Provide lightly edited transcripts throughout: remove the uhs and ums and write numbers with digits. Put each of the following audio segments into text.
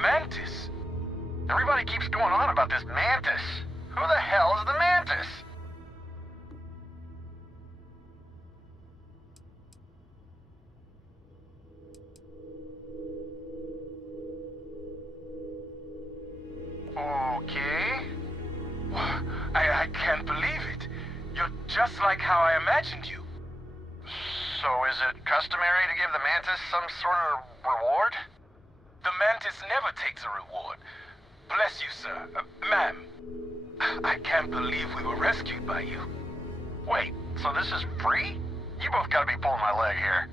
mantis? Everybody keeps going on about this mantis. Who the hell is the mantis? Okay. I can't believe it. You're just like how I imagined you. So is it customary to give the mantis some sort of reward? The mantis never takes a reward. Bless you, sir. Ma'am. I can't believe we were rescued by you. Wait, so this is free? You both gotta be pulling my leg here.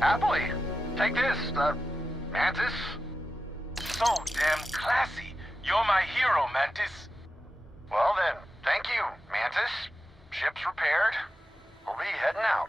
Happily. Take this, Mantis. So damn classy. You're my hero, Mantis. Well then, thank you, Mantis. Ship's repaired. We'll be heading out.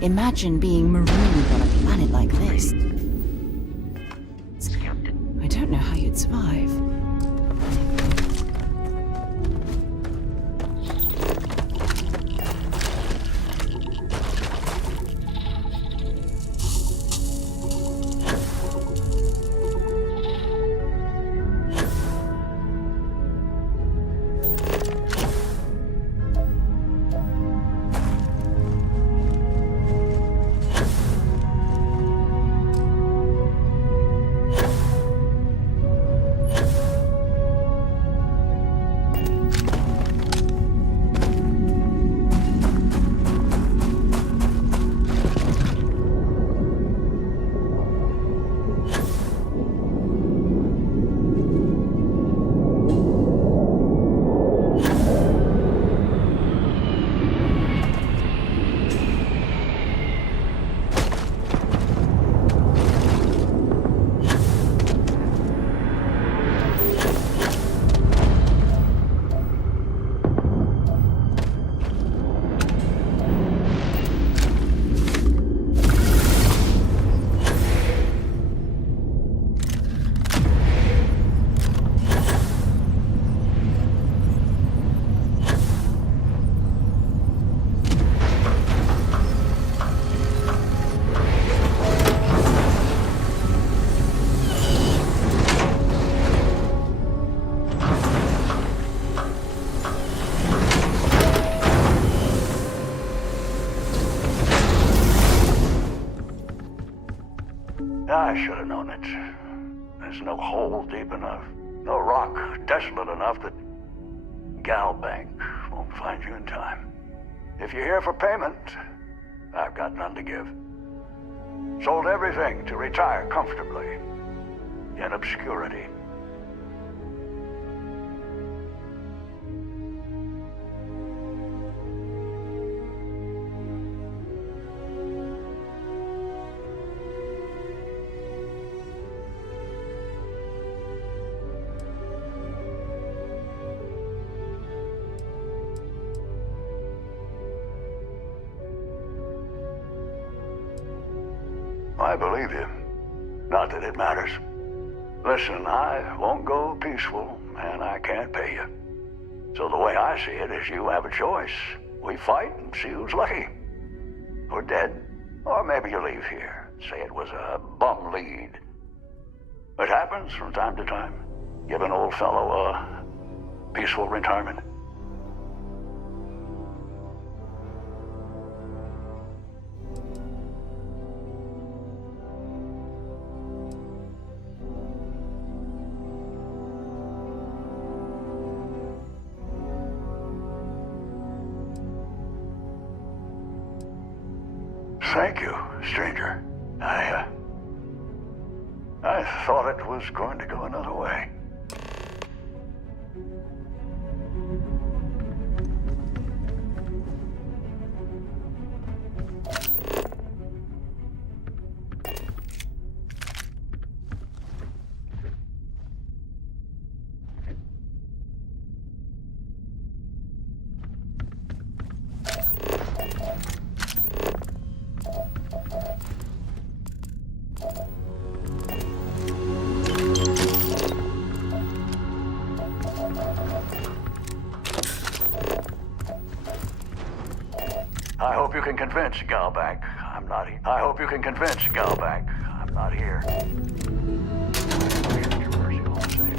Imagine being marooned on a planet like this. I don't know how you'd survive. I should have known it. There's no hole deep enough, no rock desolate enough that Galbank won't find you in time. If you're here for payment, I've got none to give. Sold everything to retire comfortably in obscurity. I believe you. Not that it matters. Listen, I won't go peaceful, and I can't pay you. So the way I see it is you have a choice. We fight and see who's lucky. Or dead. Or maybe you leave here. Say it was a bum lead. It happens from time to time. Give an old fellow a peaceful retirement. Thank you, stranger. I thought it was going to go another way. I hope you can convince Galback I'm not here. I hope you can convince Galback I'm not here. Appreciate your mercy all the same.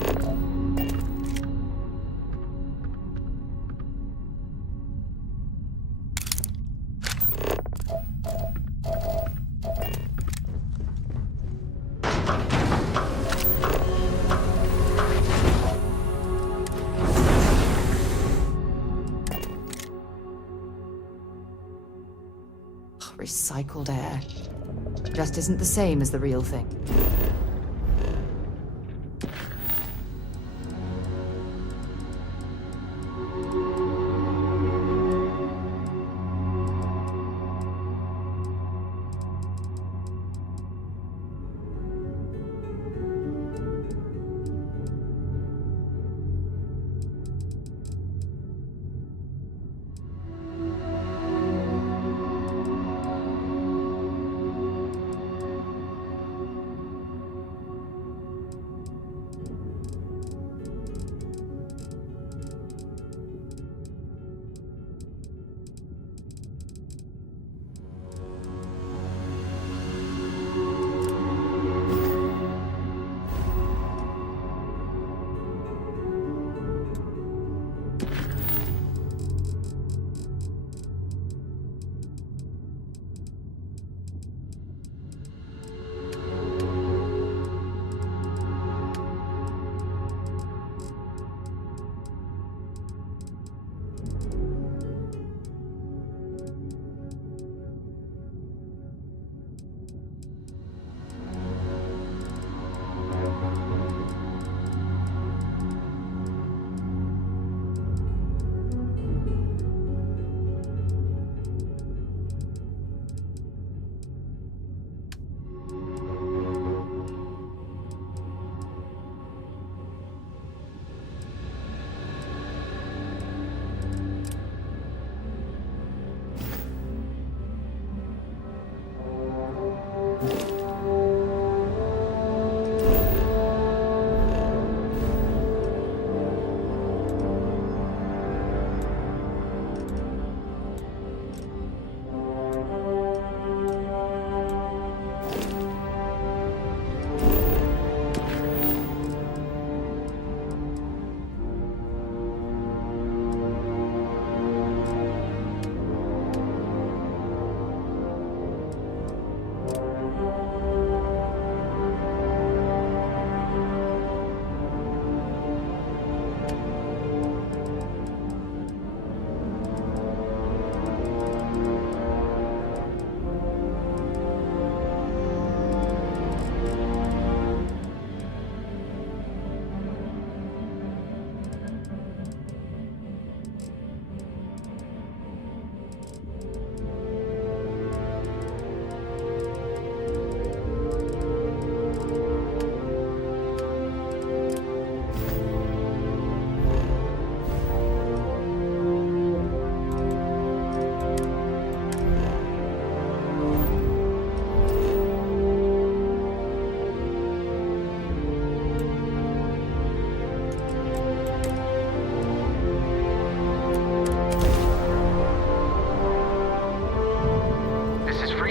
Recycled air. Just isn't the same as the real thing.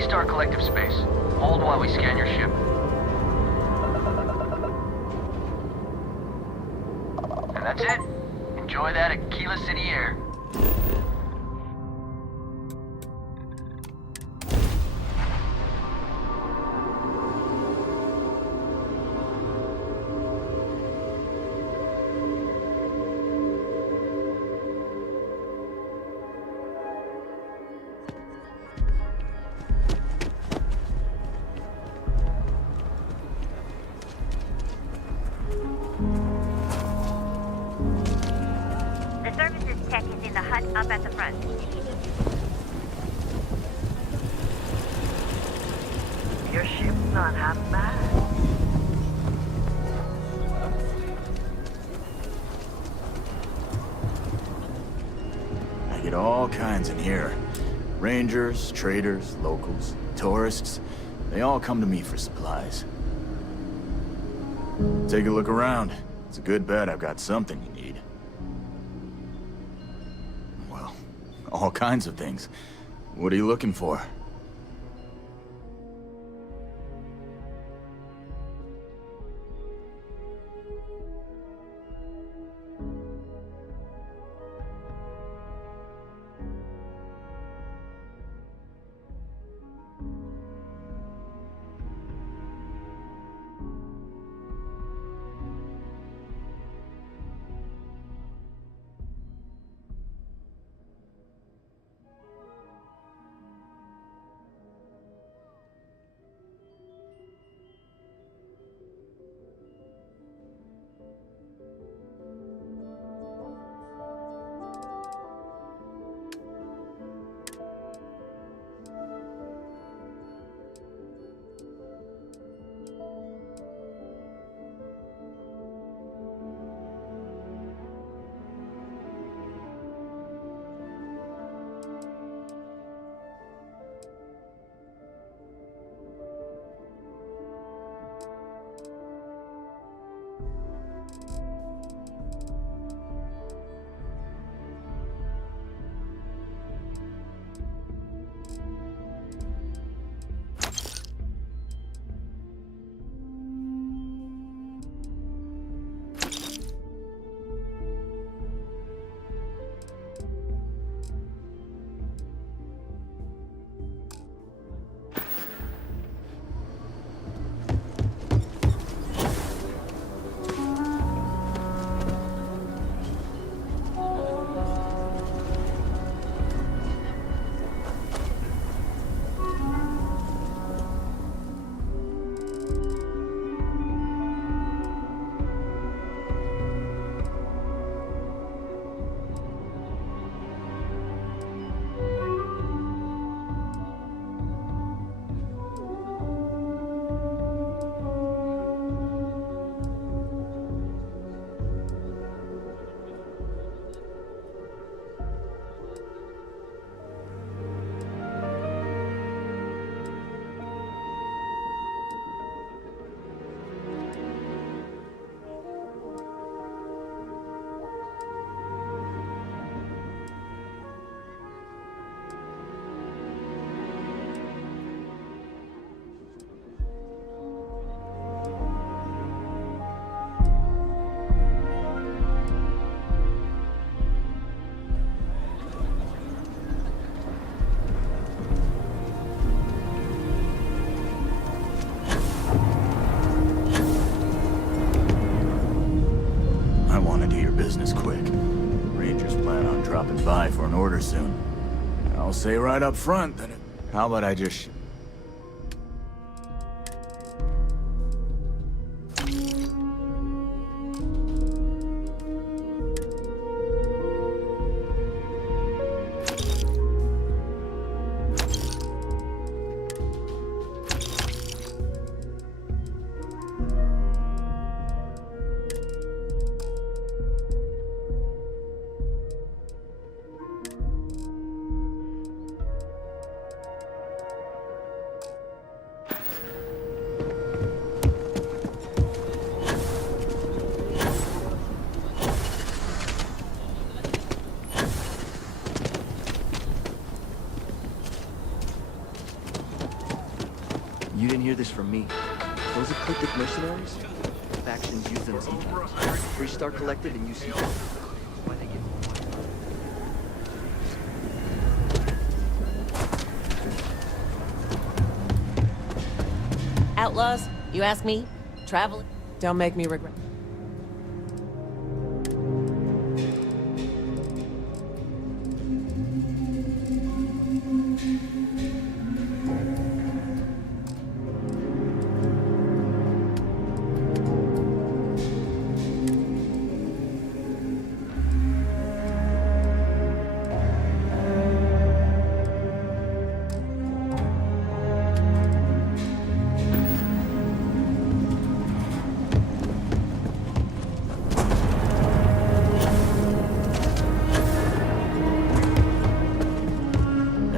Star Collective space. Hold while we scan your ship. And that's it. Enjoy that Aquila City air. that. Your ship's not half bad. I get all kinds in here. Rangers, traders, locals, tourists. They all come to me for supplies. Take a look around. It's a good bet I've got something you need. Well, all kinds of things. What are you looking for? Business quick. Rangers plan on dropping by for an order soon. I'll say right up front that how about I just... You didn't hear this from me. Those ecliptic mercenaries? Factions use them sometimes. Freestar Collective and UC. Why they get... Outlaws? You ask me? Travel? Don't make me regret.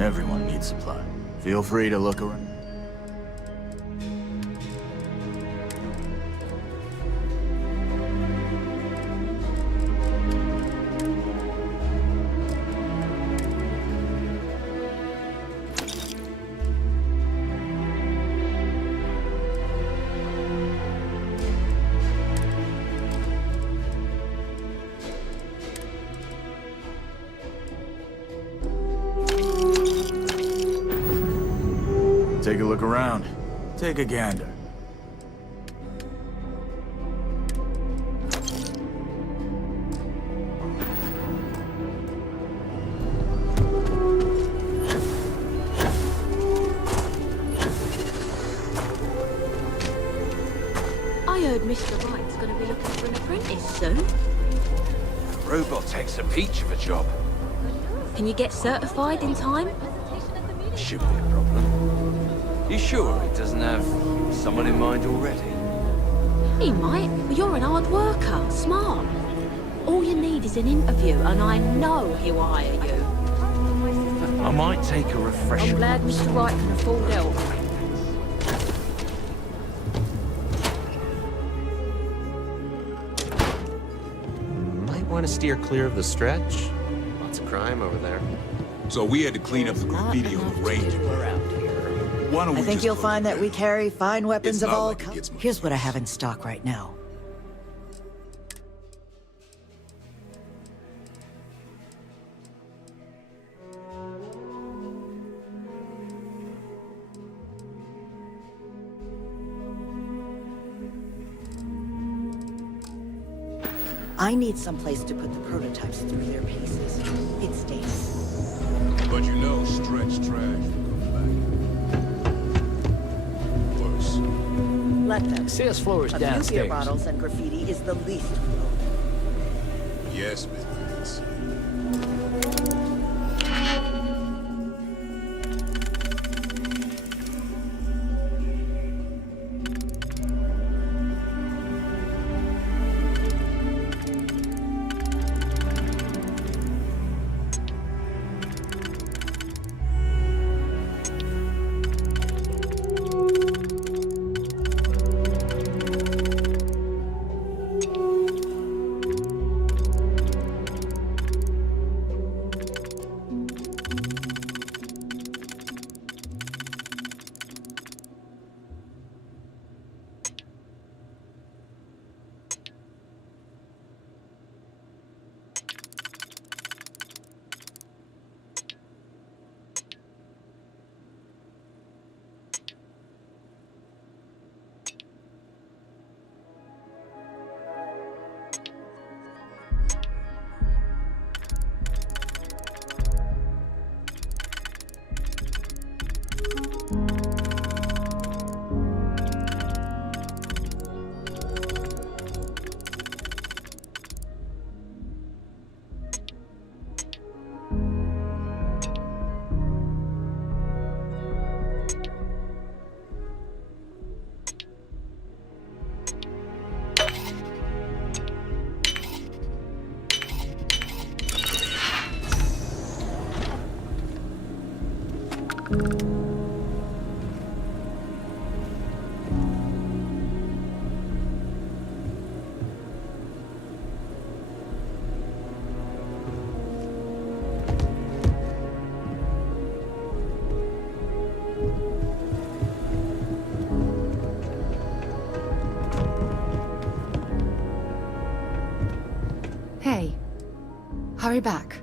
Everyone needs supply. Feel free to look around. Take a look around. Take a gander. I heard Mr. Wright's gonna be looking for an apprentice soon. Robotech's a peach of a job. Can you get certified in time? Shouldn't be a problem. You sure he doesn't have someone in mind already? He might, but you're an hard worker, smart. All you need is an interview, and I know he'll hire you. I might take a refresher. I'm glad Mr. Wright can afford help. Might want to steer clear of the stretch. Lots of crime over there. So we had to clean up the graffiti on the range. Why don't we I think just you'll go find that there? we carry fine weapons It's of not all like it gets much Here's what I worse. have in stock right now. I need someplace to put the prototypes through their paces. It's dangerous. But you know, stretch trash comes back. Worse. Let them. Sales floor is A few beer downstairs. bottles and graffiti is the least of your Yes, Miss Vince. Hey, hurry back.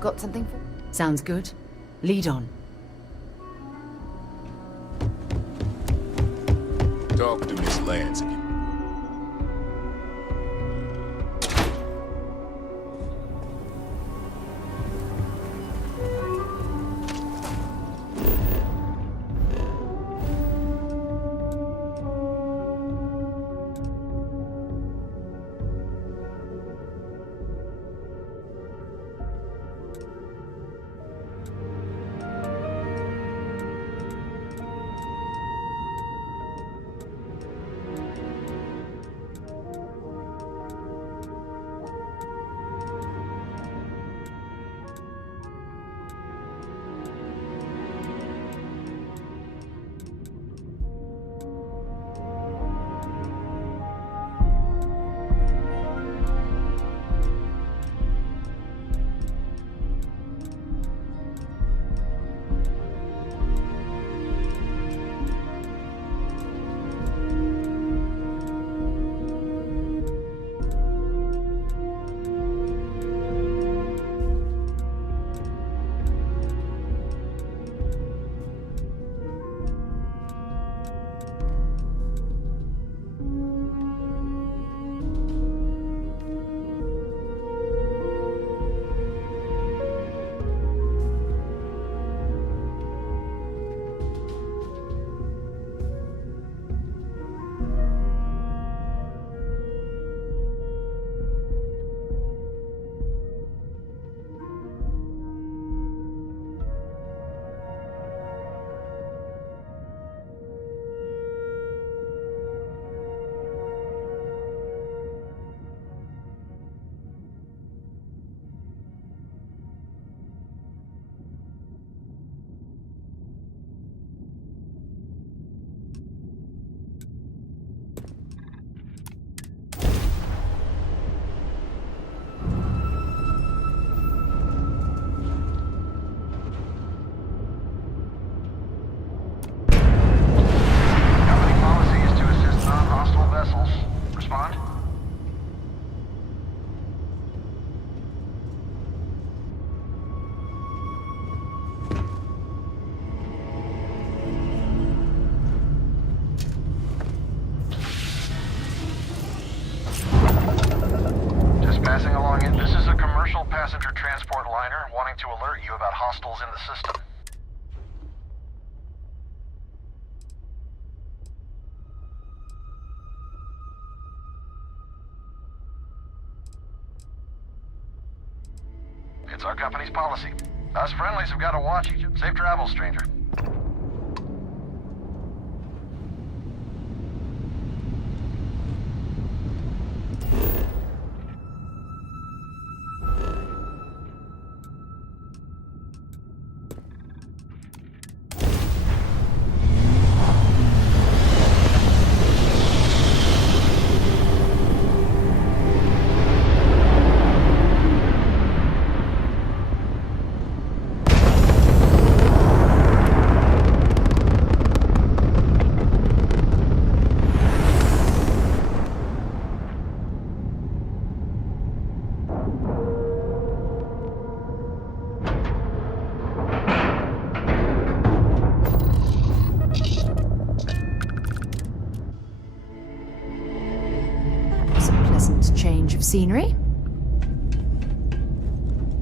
Got something for? Sounds good. Lead on. Talk to Miss Lance if you... Passing along in. This is a commercial passenger transport liner wanting to alert you about hostiles in the system. It's our company's policy. Us friendlies have got to watch each other. Safe travels, stranger. Change of scenery?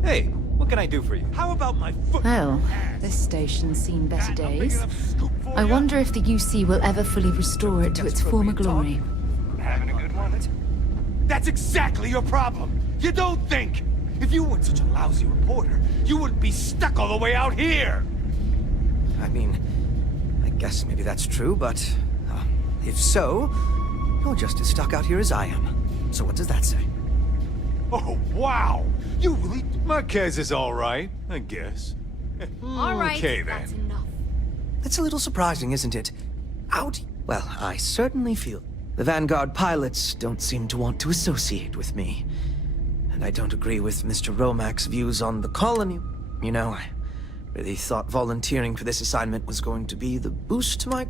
Hey, what can I do for you? How about my foot? Well, this station's seen better days. I wonder if the UC will ever fully restore it to its former glory. Having a good one? That's exactly your problem! You don't think! If you weren't such a lousy reporter, you wouldn't be stuck all the way out here! I mean, I guess maybe that's true, but if so, You're just as stuck out here as I am. So what does that say? Oh, wow! You really... Marquez is all right, I guess. All right, okay, that's then. enough. That's a little surprising, isn't it? Out. Well, I certainly feel the Vanguard pilots don't seem to want to associate with me. And I don't agree with Mr. Romack's views on the colony. You know, I really thought volunteering for this assignment was going to be the boost to my...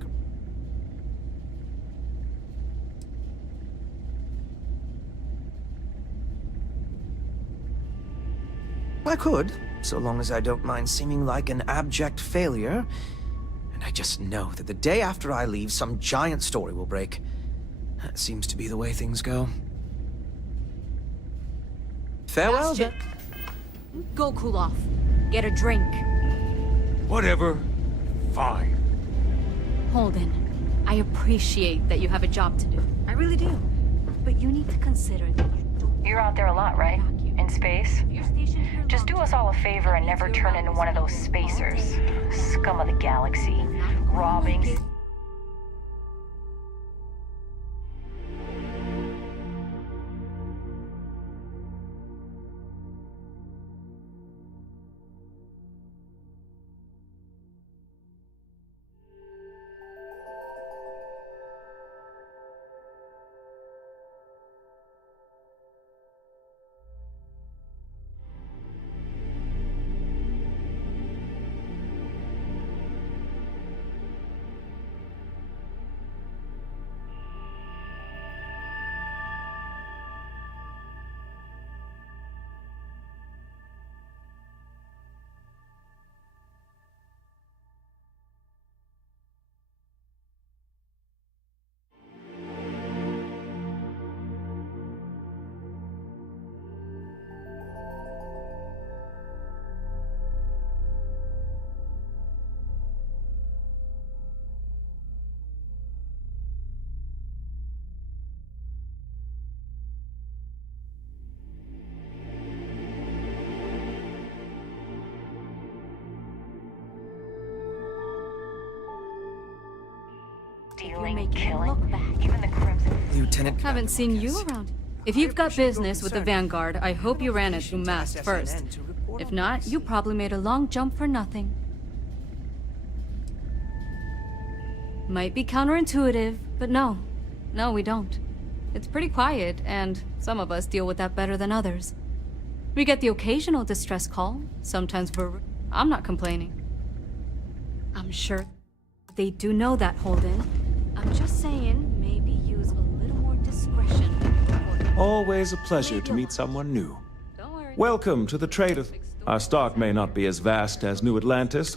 I could, so long as I don't mind seeming like an abject failure. And I just know that the day after I leave, some giant story will break. That seems to be the way things go. Farewell, then. Go cool off. Get a drink. Whatever. Fine. Holden, I appreciate that you have a job to do. I really do. But you need to consider that You're out there a lot, right? In space? Just do us all a favor and never turn into one of those spacers. Scum of the galaxy. Robbing... stealing, killing, even the Crimson. Lieutenant... Haven't seen you around. If you've got business with the Vanguard, I hope you ran it through Mast first. If not, you probably made a long jump for nothing. Might be counterintuitive, but no. No, we don't. It's pretty quiet, and some of us deal with that better than others. We get the occasional distress call. Sometimes I'm not complaining. I'm sure they do know that, Holden. I'm just saying, maybe use a little more discretion. Always a pleasure to meet someone new. Welcome to the Trader. Our stock may not be as vast as New Atlantis,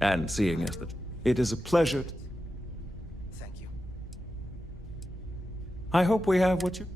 and seeing as it is a pleasure. Thank you. I hope we have what you...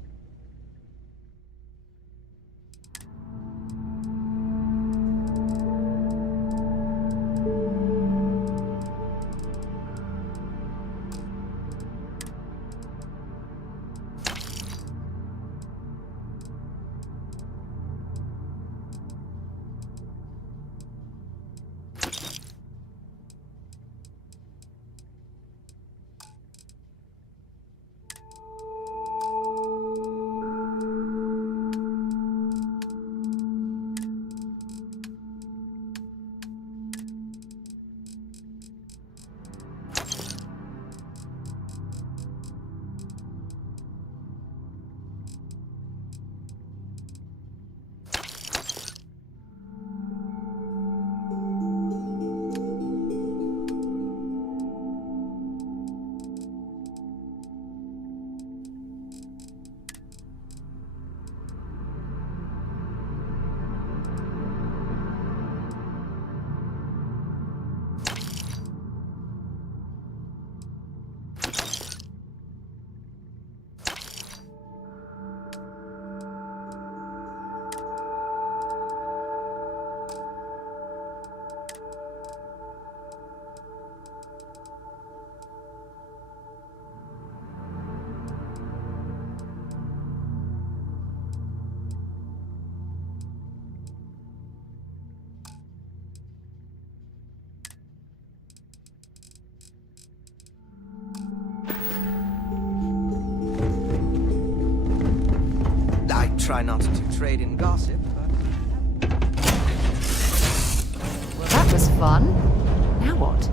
try not to trade in gossip, but... Well, that was fun. Now what?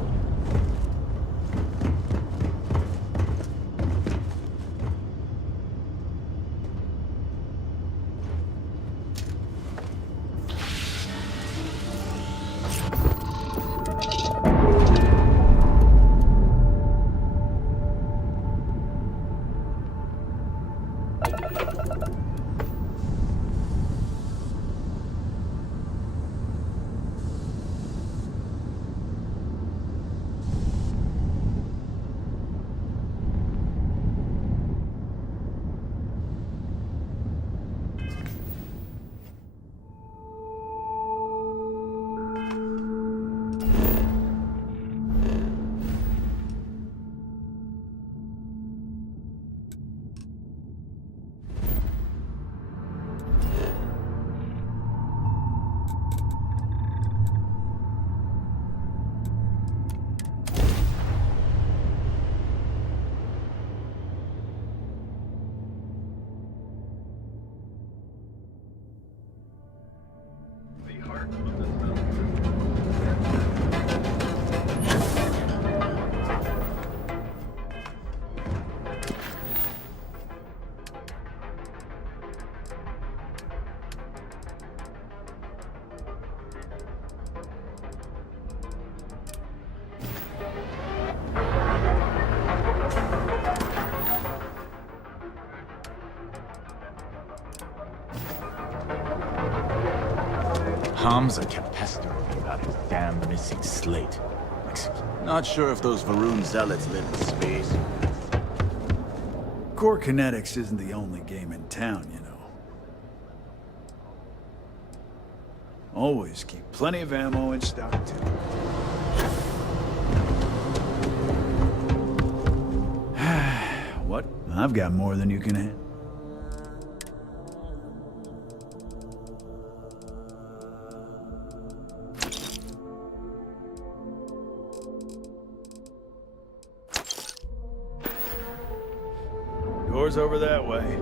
Hamza kept pestering me about his damn missing slate. Not sure if those Varun zealots live in space. Core Kinetics isn't the only game in town, you know. Always keep plenty of ammo in stock, too. What? I've got more than you can handle. Doors over that way.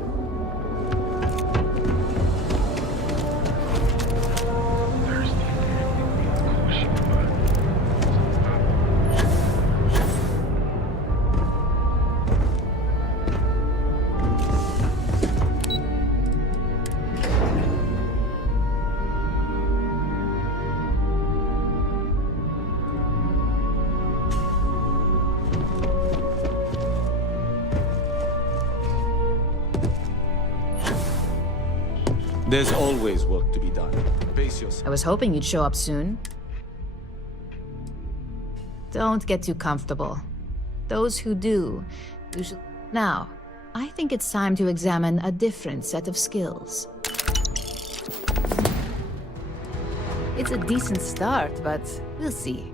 There's always work to be done. Pace yourself. I was hoping you'd show up soon. Don't get too comfortable. Those who do, usually... Now, I think it's time to examine a different set of skills. It's a decent start, but we'll see.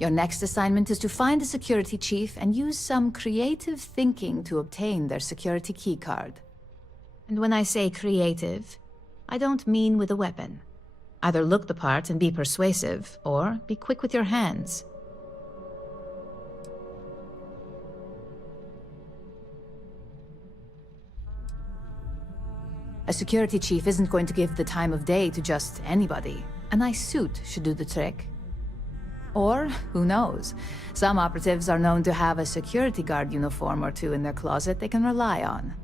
Your next assignment is to find the security chief and use some creative thinking to obtain their security keycard. And when I say creative, I don't mean with a weapon. Either look the part and be persuasive, or be quick with your hands. A security chief isn't going to give the time of day to just anybody. A nice suit should do the trick. Or, who knows, some operatives are known to have a security guard uniform or two in their closet they can rely on.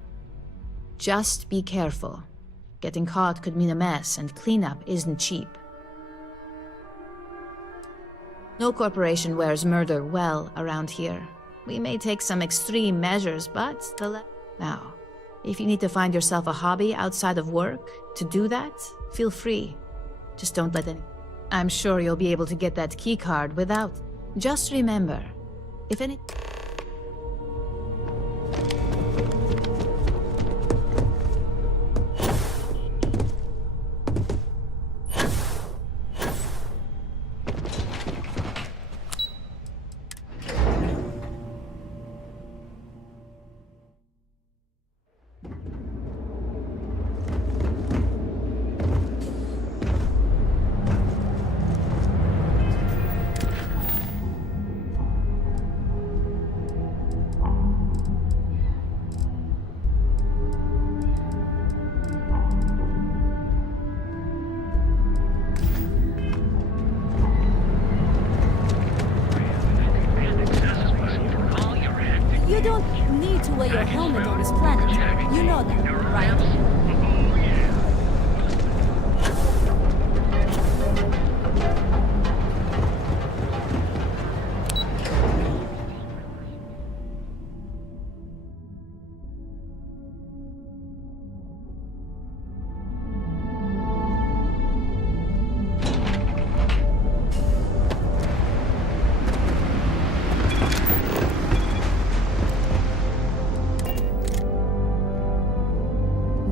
Just be careful. Getting caught could mean a mess, and cleanup isn't cheap. No corporation wears murder well around here. We may take some extreme measures, but Now, if you need to find yourself a hobby outside of work, to do that, feel free. Just don't let any... I'm sure you'll be able to get that keycard without... Just remember, if any... pilot on this planet. You know that, right?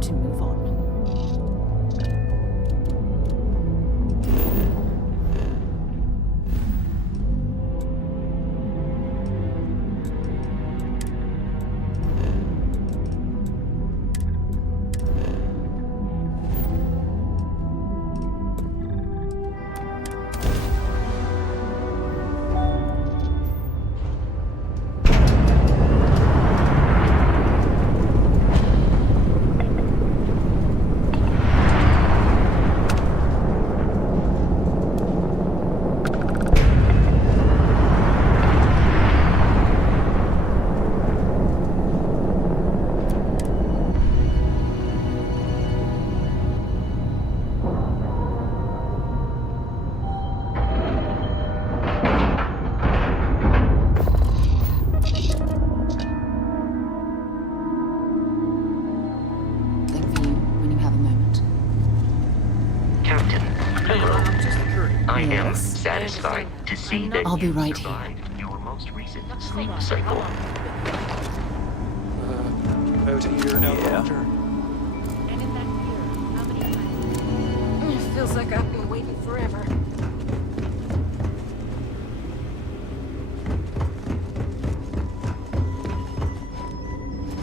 To move on. I am satisfied to see that I'll be you right survived your most recent sleep cycle. About a year now, Doctor. It feels like I've been waiting forever.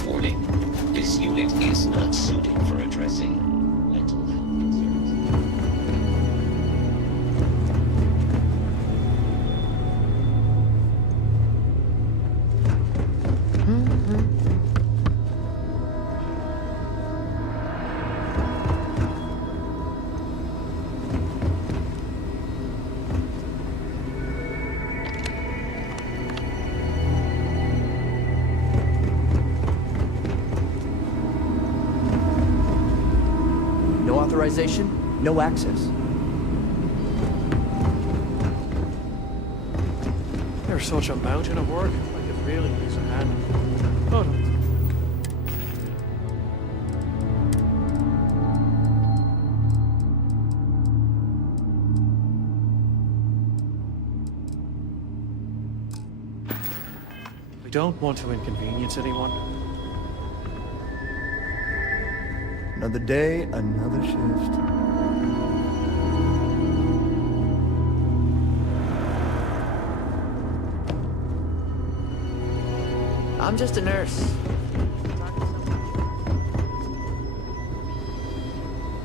Warning. This unit is not suited for addressing mental health concerns. No authorization, no access. You're such a mountain of work. I could really use a hand. Oh no. We don't want to inconvenience anyone. Another day, another shift. I'm just a nurse.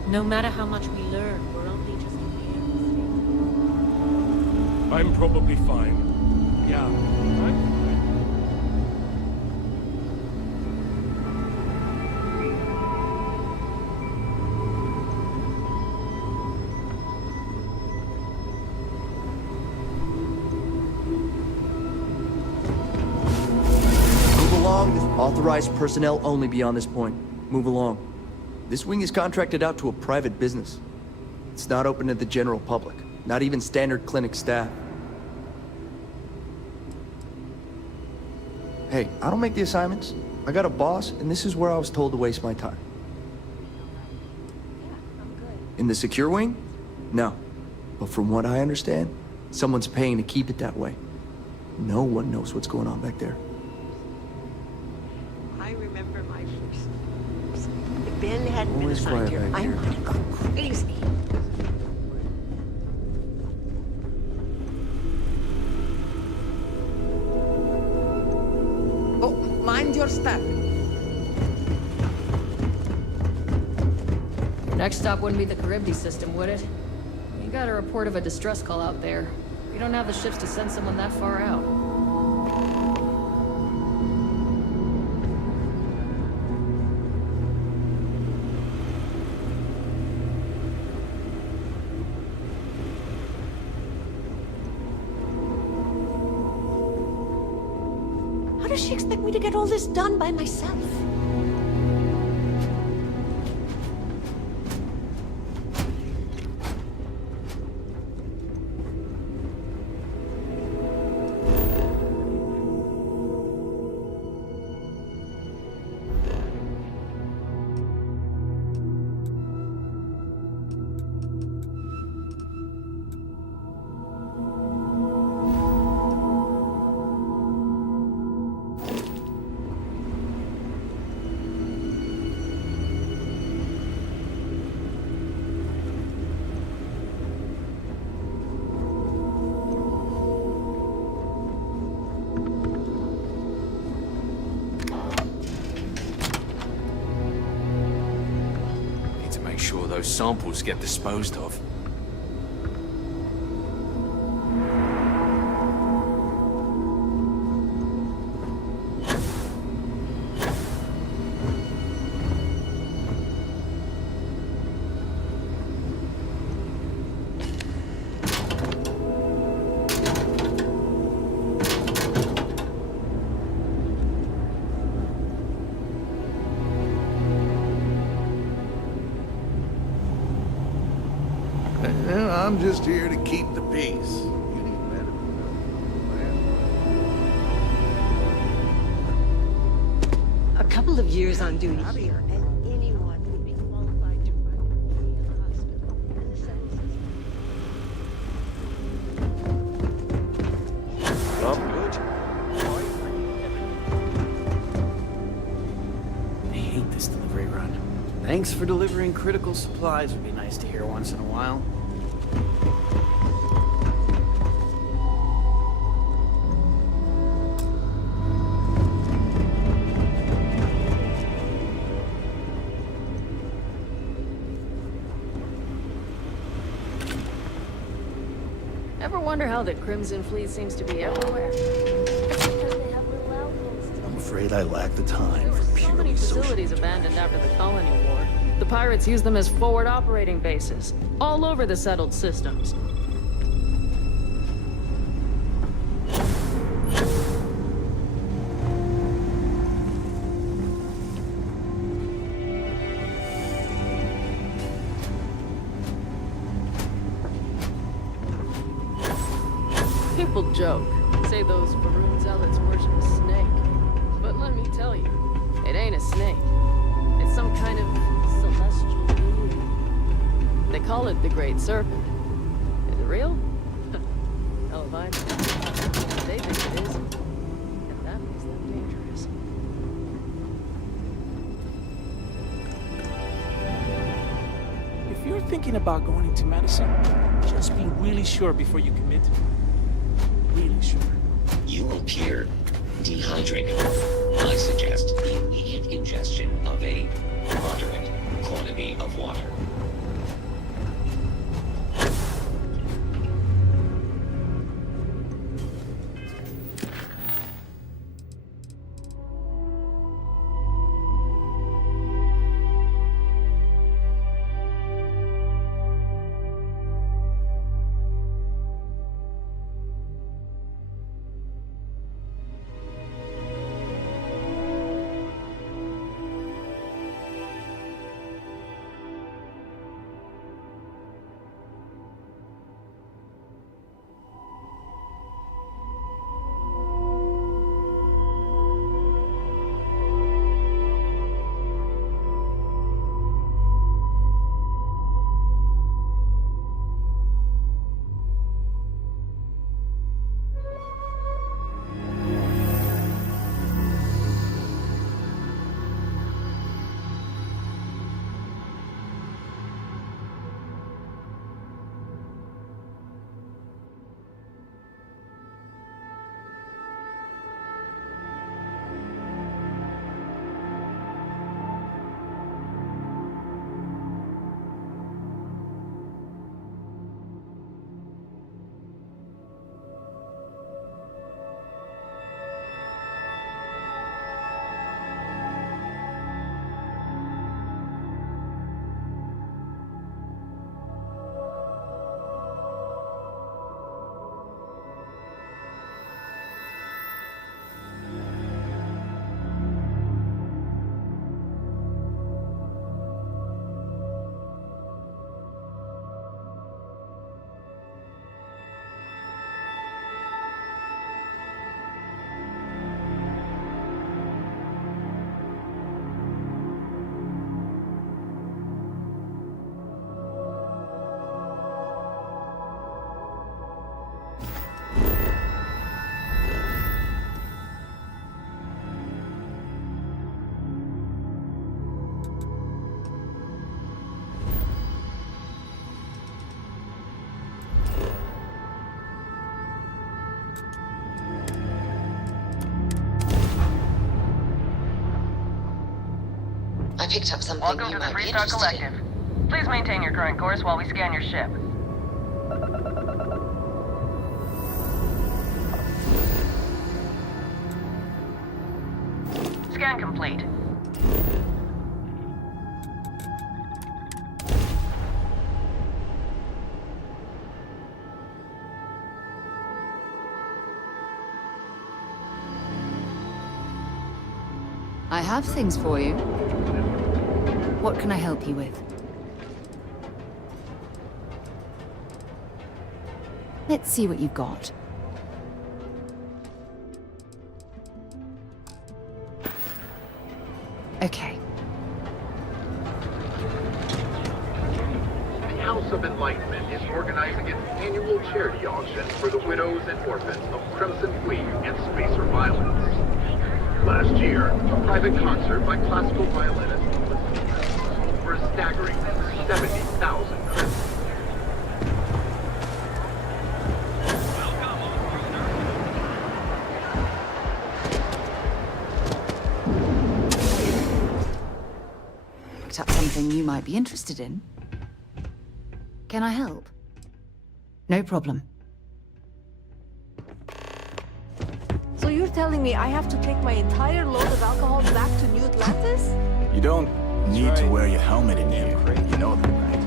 No matter how much we learn, we're only just I'm probably fine. Yeah, I'm Authorized personnel only beyond this point. Move along. This wing is contracted out to a private business. It's not open to the general public, not even standard clinic staff. Hey, I don't make the assignments. I got a boss, and this is where I was told to waste my time. In the secure wing? No. But from what I understand, someone's paying to keep it that way. No one knows what's going on back there. I remember my first. If Ben hadn't been Always assigned quiet here, back I here. might have gone crazy. Oh, mind your step. Next stop wouldn't be the Charybdis system, would it? We got a report of a distress call out there. We don't have the ships to send someone that far out. How does she expect me to get all this done by myself? those samples get disposed of. I'm just here to keep the peace. A couple of years on duty here, and anyone would be qualified to run the hospital and the settled system. I'm good. I hate this delivery run. Thanks for delivering critical supplies would be nice to hear once in a while. Ever wonder how the Crimson Fleet seems to be everywhere? I'm afraid I lack the time There were for so many purely social. facilities abandoned after the Colony War. The pirates used them as forward operating bases, all over the settled systems. People joke, say those Baroon zealots worship a snake. But let me tell you, it ain't a snake. It's some kind of celestial being. They call it the Great Serpent. Is it real? Hell if I know. They think it is. And that makes them dangerous. If you're thinking about going into medicine, just be really sure before you commit. Really sure. You appear dehydrated. I suggest the immediate ingestion of a moderate quantity of water. I picked up something Welcome you to the might be Freestar interested Collective. in. Please maintain your current course while we scan your ship. Scan complete. I have things for you. What can I help you with? Let's see what you've got. Okay. The House of Enlightenment is organizing its annual charity auction for the widows and orphans of Crimson Fleet and spacer violence. Last year, a private concert by classical violinists was for a staggering 70,000 credits. Picked up something you might be interested in. Can I help? No problem. So you're telling me I have to take my entire load of alcohol back to New Atlantis? You don't need to wear your helmet in here. You know that, right?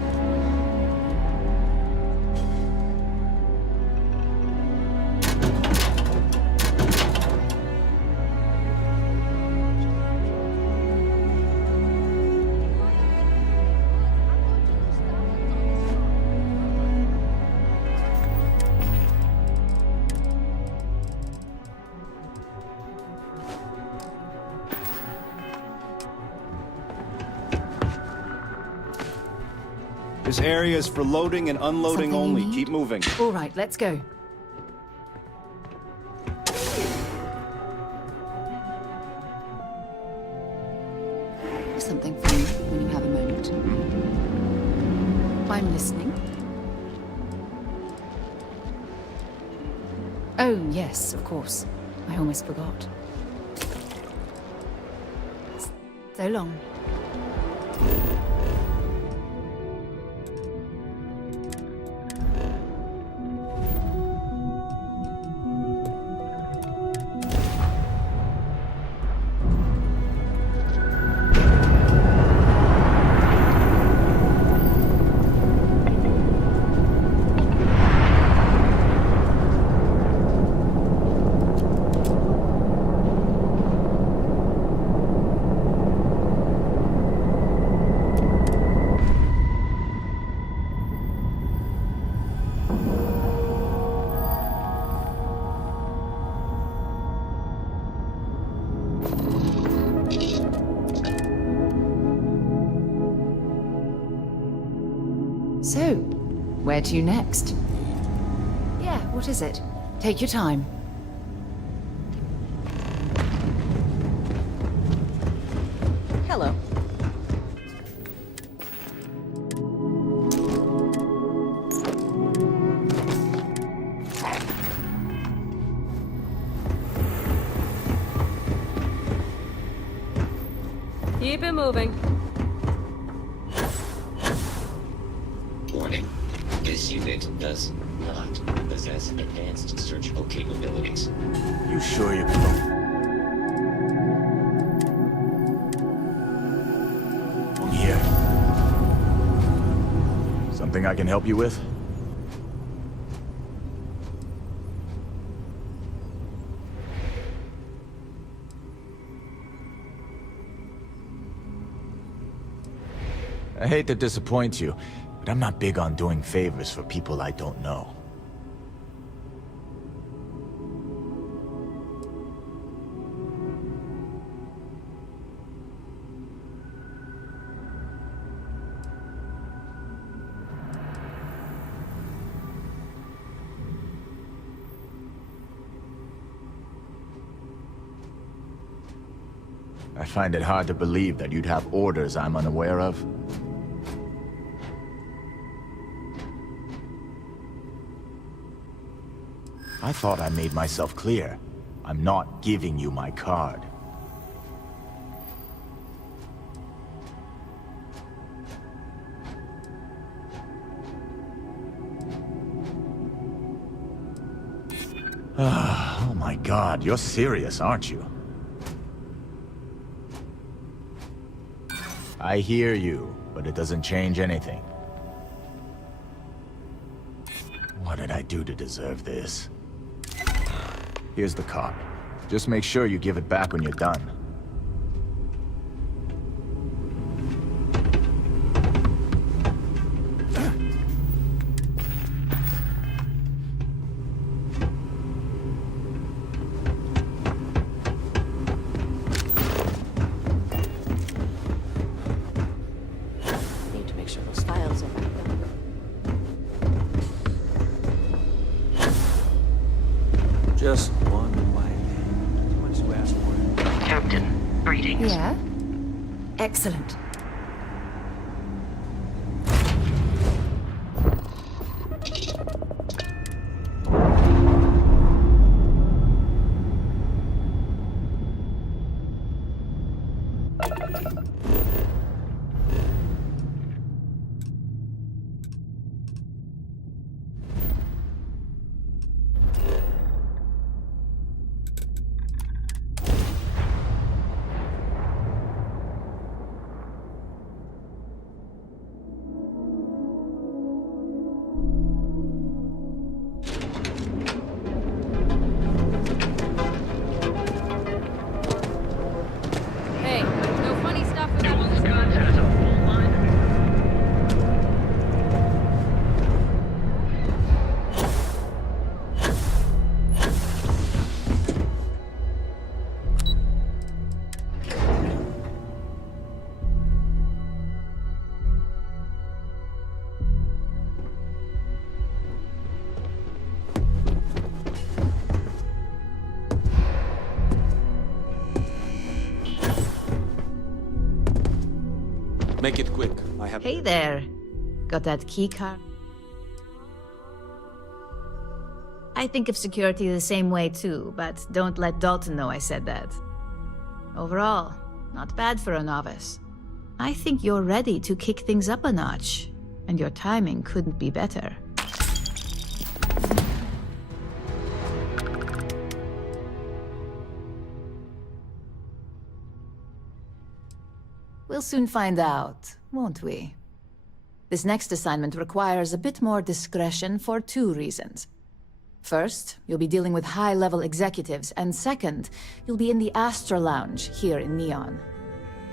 This area is for loading and unloading only. Keep moving. All right, let's go. Something for you when you have a moment. I'm listening. Oh, yes, of course. I almost forgot. So long. So, where to next? Yeah, what is it? Take your time. Hello. Keep it moving. Warning. This unit does not possess advanced surgical capabilities. You sure you can? Here. Something I can help you with? I hate to disappoint you, but I'm not big on doing favors for people I don't know. I find it hard to believe that you'd have orders I'm unaware of. I thought I made myself clear. I'm not giving you my card. Oh my god, you're serious, aren't you? I hear you, but it doesn't change anything. What did I do to deserve this? Here's the card. Just make sure you give it back when you're done. Need to make sure those files are backed up. Just one way. Once you ask for it. Captain, greetings. Yeah? Excellent. Hey, no funny stuff without this. Make it quick. I have. Hey there. Got that key card? I think of security the same way too, but don't let Dalton know I said that. Overall, not bad for a novice. I think you're ready to kick things up a notch, and your timing couldn't be better. We'll soon find out, won't we? This next assignment requires a bit more discretion for 2 reasons. First, you'll be dealing with high-level executives, and second, you'll be in the Astra Lounge here in Neon.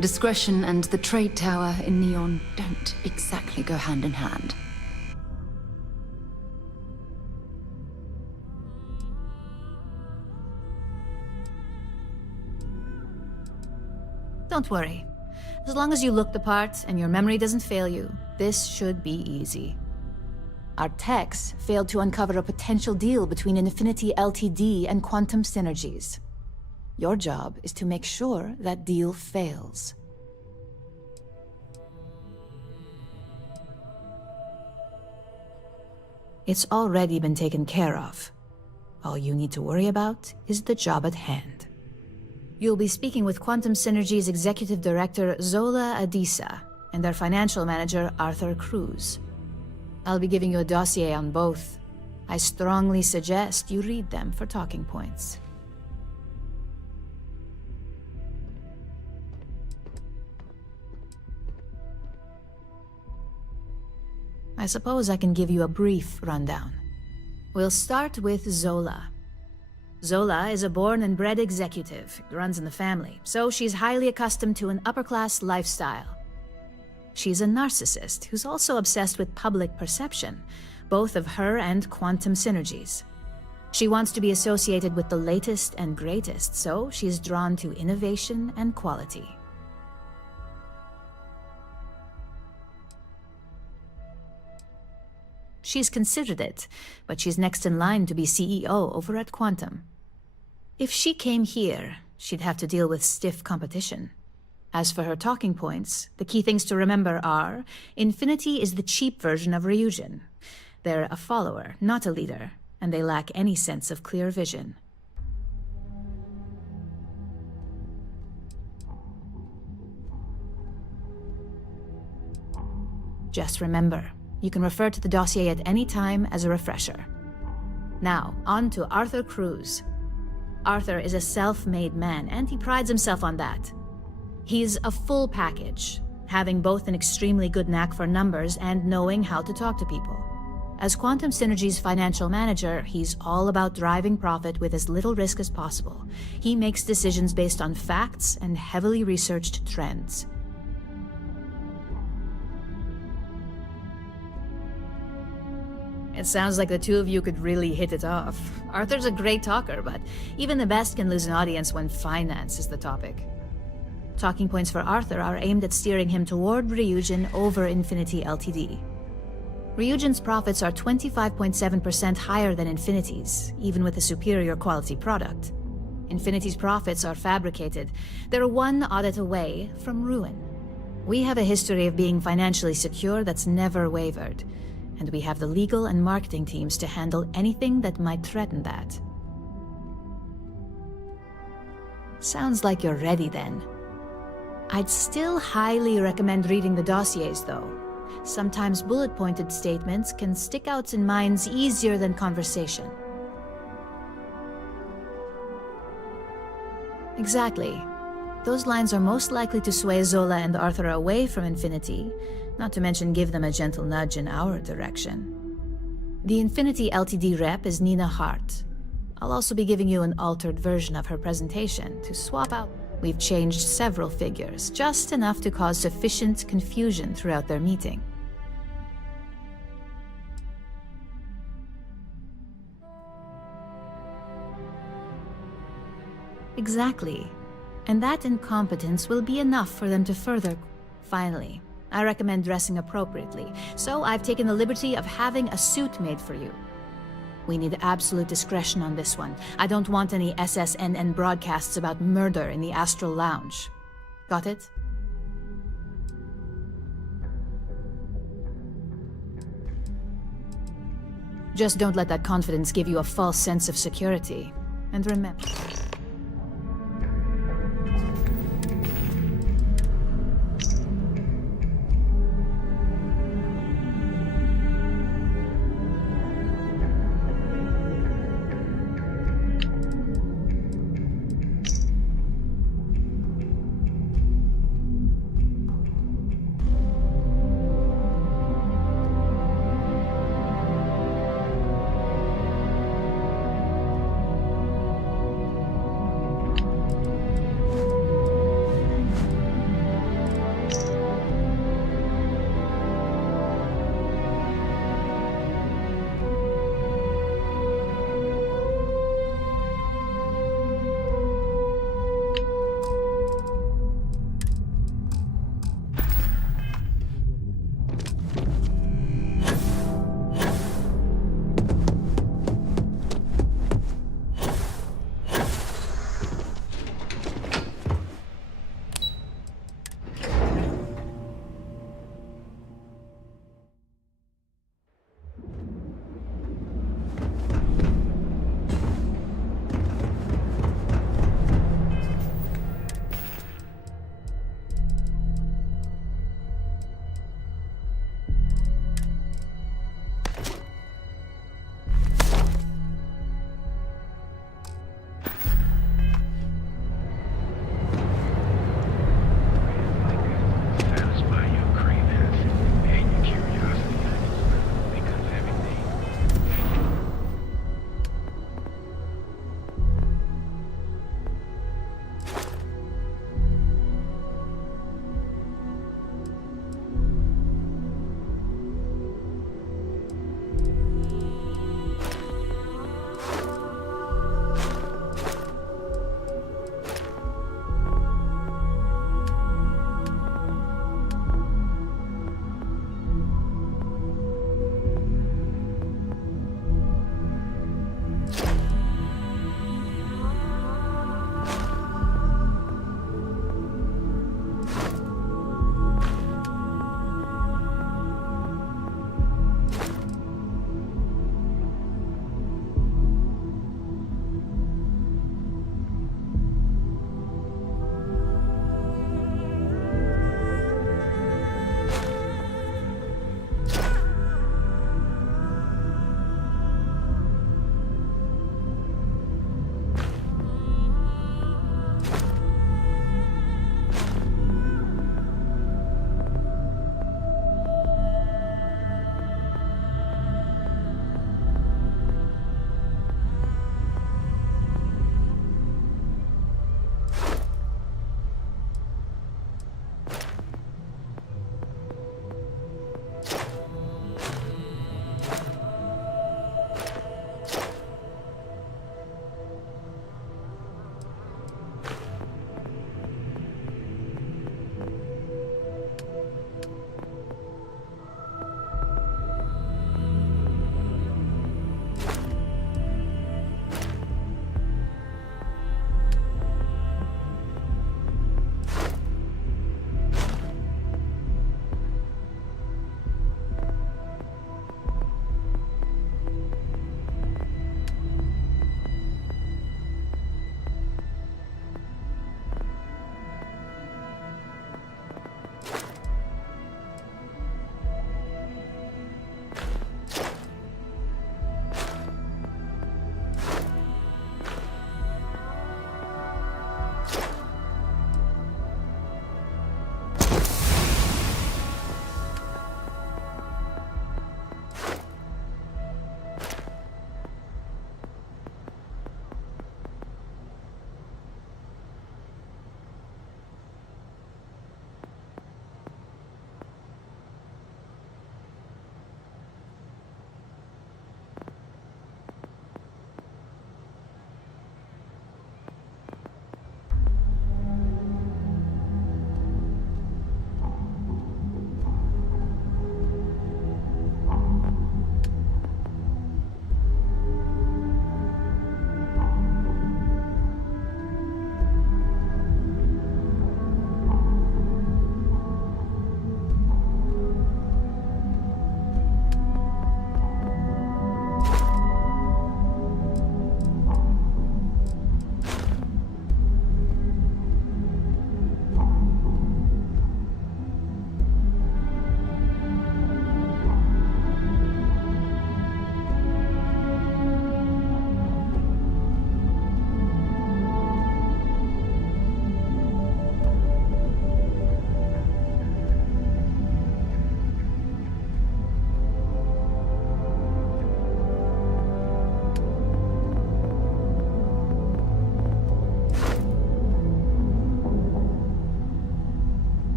Discretion and the trade tower in Neon don't exactly go hand in hand. Don't worry. As long as you look the part and your memory doesn't fail you, this should be easy. Our techs failed to uncover a potential deal between Infinity Ltd and Quantum Synergies. Your job is to make sure that deal fails. It's already been taken care of. All you need to worry about is the job at hand. You'll be speaking with Quantum Synergy's Executive Director, Zola Adisa, and their Financial Manager, Arthur Cruz. I'll be giving you a dossier on both. I strongly suggest you read them for talking points. I suppose I can give you a brief rundown. We'll start with Zola. Zola is a born and bred executive. It runs in the family, so she's highly accustomed to an upper-class lifestyle. She's a narcissist who's also obsessed with public perception, both of her and Quantum Synergies. She wants to be associated with the latest and greatest, so she's drawn to innovation and quality. She's considered it, but she's next in line to be CEO over at Quantum. If she came here, she'd have to deal with stiff competition. As for her talking points, the key things to remember are, Infinity is the cheap version of Ryujin. They're a follower, not a leader, and they lack any sense of clear vision. Just remember, you can refer to the dossier at any time as a refresher. Now, on to Arthur Cruz. Arthur is a self-made man, and he prides himself on that. He's a full package, having both an extremely good knack for numbers and knowing how to talk to people. As Quantum Synergy's financial manager, he's all about driving profit with as little risk as possible. He makes decisions based on facts and heavily researched trends. It sounds like the two of you could really hit it off. Arthur's a great talker, but even the best can lose an audience when finance is the topic. Talking points for Arthur are aimed at steering him toward Ryujin over Infinity Ltd. Ryujin's profits are 25.7% higher than Infinity's, even with a superior quality product. Infinity's profits are fabricated. They're one audit away from ruin. We have a history of being financially secure that's never wavered, and we have the legal and marketing teams to handle anything that might threaten that. Sounds like you're ready then. I'd still highly recommend reading the dossiers, though. Sometimes bullet-pointed statements can stick out in minds easier than conversation. Exactly. Those lines are most likely to sway Zola and Arthur away from Infinity, not to mention give them a gentle nudge in our direction. The Infinity Ltd rep is Nina Hart. I'll also be giving you an altered version of her presentation to swap out. We've changed several figures, just enough to cause sufficient confusion throughout their meeting. Exactly. And that incompetence will be enough for them to further. Finally, I recommend dressing appropriately, so I've taken the liberty of having a suit made for you. We need absolute discretion on this one. I don't want any SSNN broadcasts about murder in the Astral Lounge. Got it? Just don't let that confidence give you a false sense of security. And remember...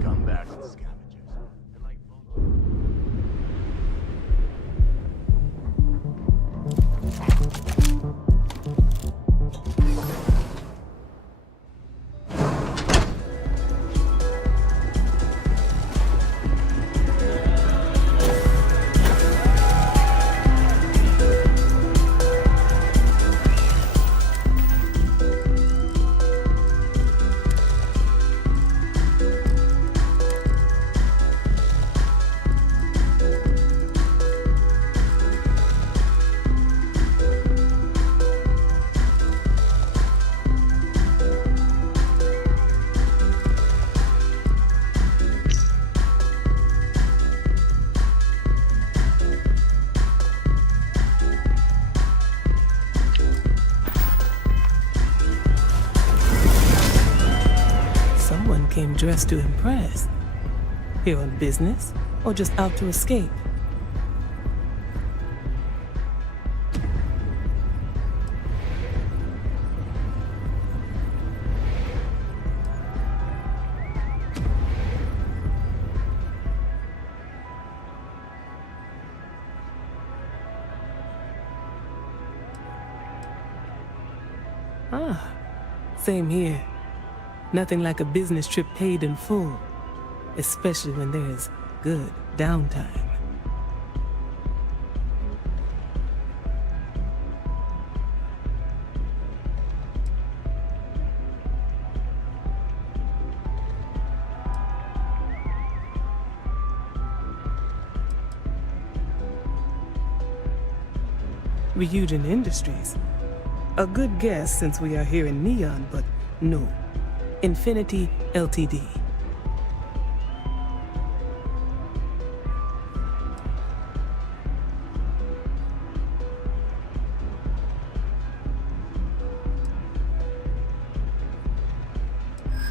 Scumbags and scavengers. Came dressed to impress. Here on business, or just out to escape? Ah, same here. Nothing like a business trip paid in full, especially when there's good downtime. Ryujin Industries. A good guess since we are here in Neon, but no. Infinity Ltd.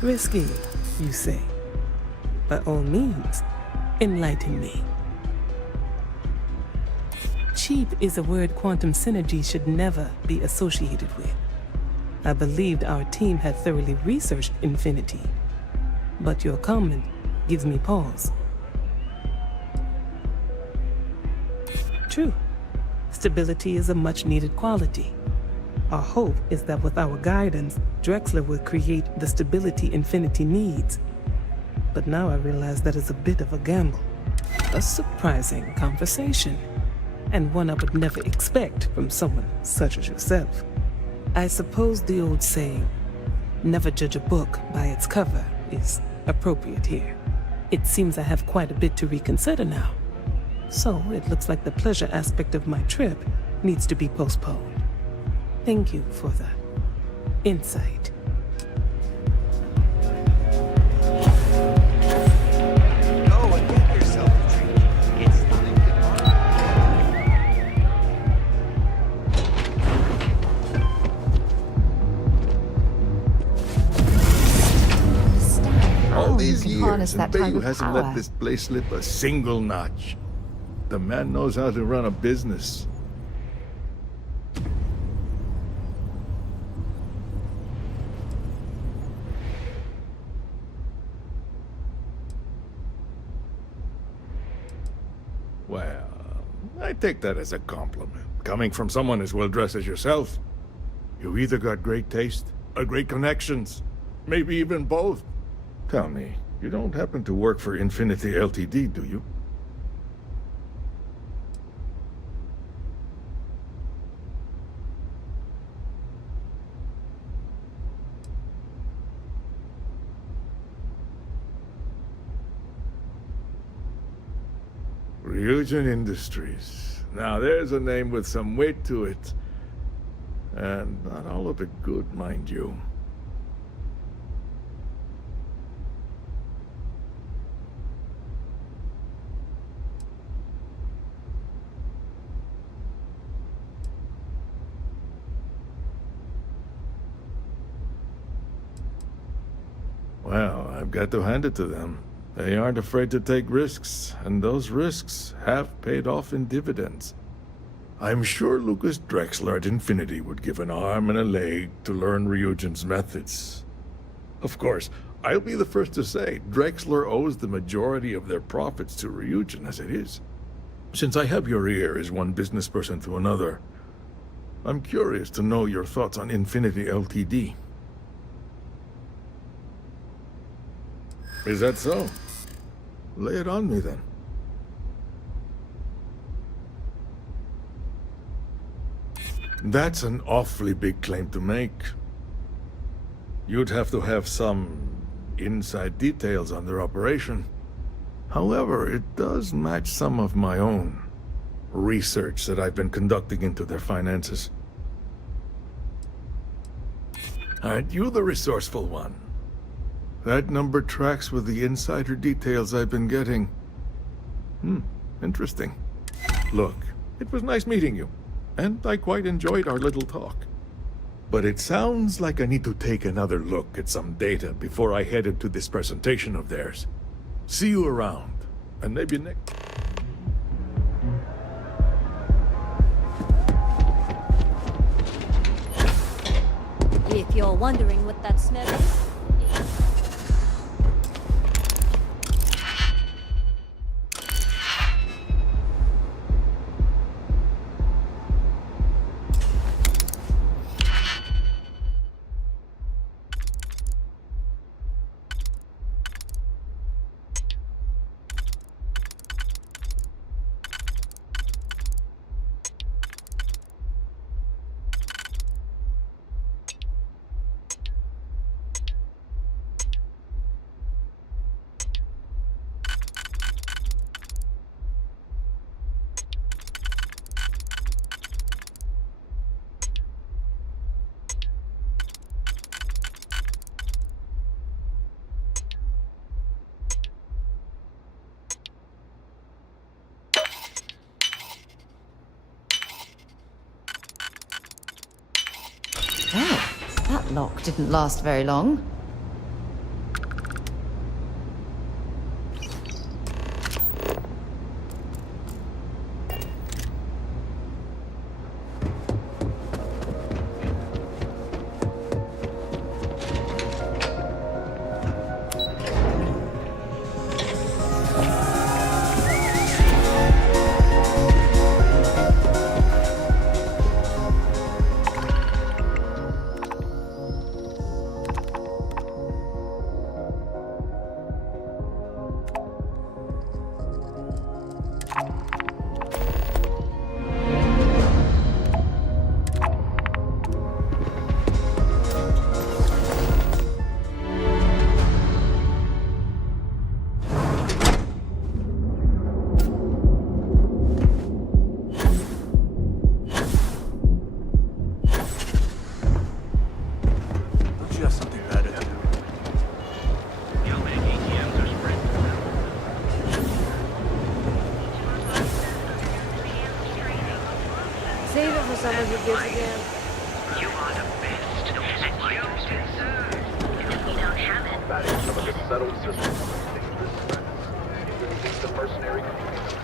Risky, you say? By all means, enlighten me. Cheap is a word quantum synergy should never be associated with. I believed our team had thoroughly researched Infinity, but your comment gives me pause. True, stability is a much-needed quality. Our hope is that with our guidance, Drexler will create the stability Infinity needs. But now I realize that is a bit of a gamble. A surprising conversation, and one I would never expect from someone such as yourself. I suppose the old saying, never judge a book by its cover, is appropriate here. It seems I have quite a bit to reconsider now. So it looks like the pleasure aspect of my trip needs to be postponed. Thank you for the insight. All these years, that and type Bayou of hasn't power. let this place slip a single notch. The man knows how to run a business. Well, I take that as a compliment. Coming from someone as well-dressed as yourself. You either got great taste or great connections. Maybe even both. Tell me, you don't happen to work for Infinity Ltd, do you? Ryujin Industries. Now there's a name with some weight to it. And not all of it good, mind you. Well, I've got to hand it to them. They aren't afraid to take risks, and those risks have paid off in dividends. I'm sure Lucas Drexler at Infinity would give an arm and a leg to learn Ryujin's methods. Of course, I'll be the first to say, Drexler owes the majority of their profits to Ryujin as it is. Since I have your ear as one business person to another, I'm curious to know your thoughts on Infinity Ltd. Is that so? Lay it on me then. That's an awfully big claim to make. You'd have to have some inside details on their operation. However, it does match some of my own research that I've been conducting into their finances. Aren't you the resourceful one? That number tracks with the insider details I've been getting. Interesting. Look, it was nice meeting you, and I quite enjoyed our little talk. But it sounds like I need to take another look at some data before I head into this presentation of theirs. See you around, and maybe next... If you're wondering what that smell is, Well, that lock didn't last very long. Save it for someone who gives again. You are the best, and you deserve. If we don't have it, combating some of the settled systems of dangerous threats, including the mercenary community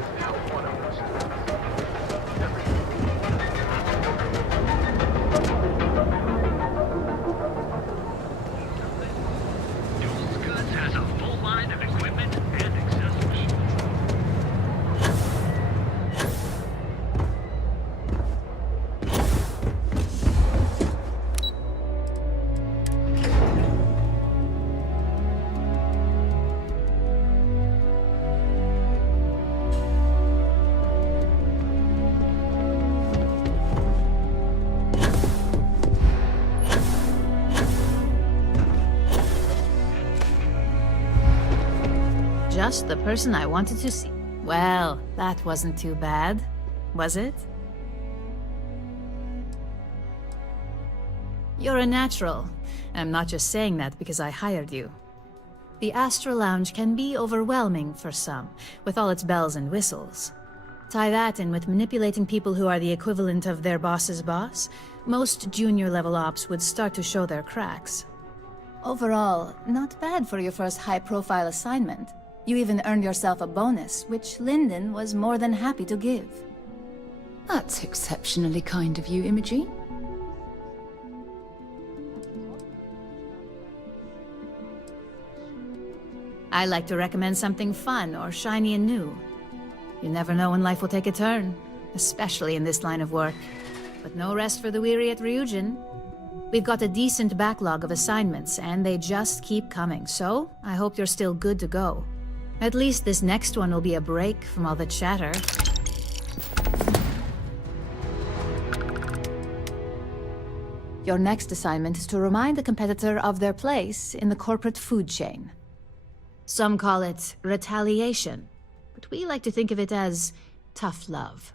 is now one of those Jules Goods has a full line of equipment and accessories. Just the person I wanted to see. Well, that wasn't too bad, was it? You're a natural. I'm not just saying that because I hired you. The Astral Lounge can be overwhelming for some, with all its bells and whistles. Tie that in with manipulating people who are the equivalent of their boss's boss, most junior-level ops would start to show their cracks. Overall, not bad for your first high-profile assignment. You even earned yourself a bonus, which Lyndon was more than happy to give. That's exceptionally kind of you, Imogene. I like to recommend something fun or shiny and new. You never know when life will take a turn, especially in this line of work. But no rest for the weary at Ryujin. We've got a decent backlog of assignments, and they just keep coming, so I hope you're still good to go. At least this next one will be a break from all the chatter. Your next assignment is to remind the competitor of their place in the corporate food chain. Some call it retaliation, but we like to think of it as tough love.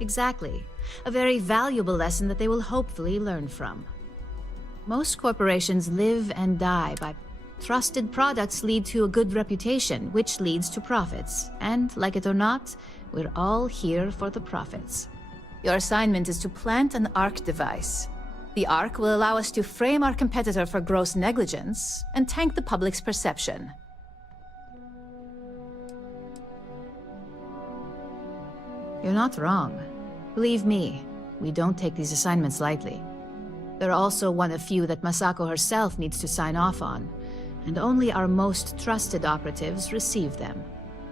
Exactly. A very valuable lesson that they will hopefully learn from. Most corporations live and die by trusted products lead to a good reputation, which leads to profits. And, like it or not, we're all here for the profits. Your assignment is to plant an ARC device. The ARC will allow us to frame our competitor for gross negligence and tank the public's perception. You're not wrong. Believe me, we don't take these assignments lightly. They're also one of few that Masako herself needs to sign off on, and only our most trusted operatives receive them.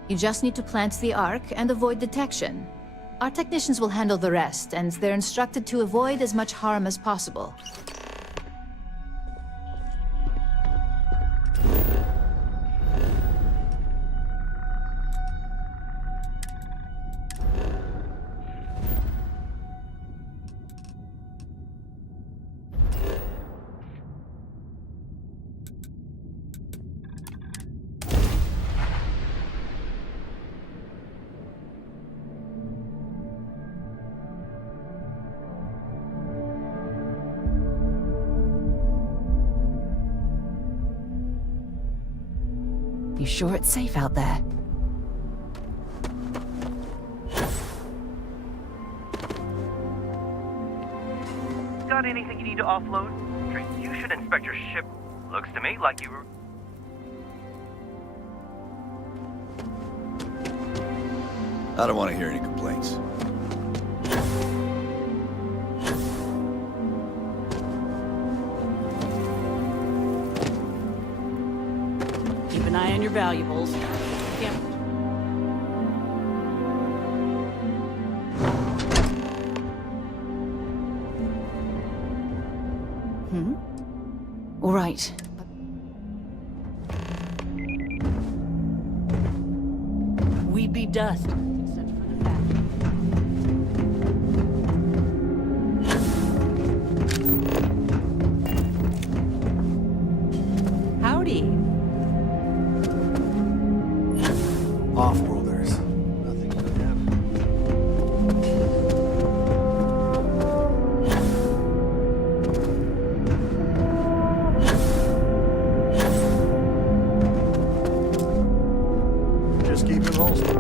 You just need to plant the ARC and avoid detection. Our technicians will handle the rest, and they're instructed to avoid as much harm as possible. You sure it's safe out there? Got anything you need to offload? You should inspect your ship. Looks to me like you were... I don't want to hear any complaints. Keep an eye on your valuables. Can't... All right. We'd be dust. Howdy. Off-worlders. Nothing for them. Just keep it holstered.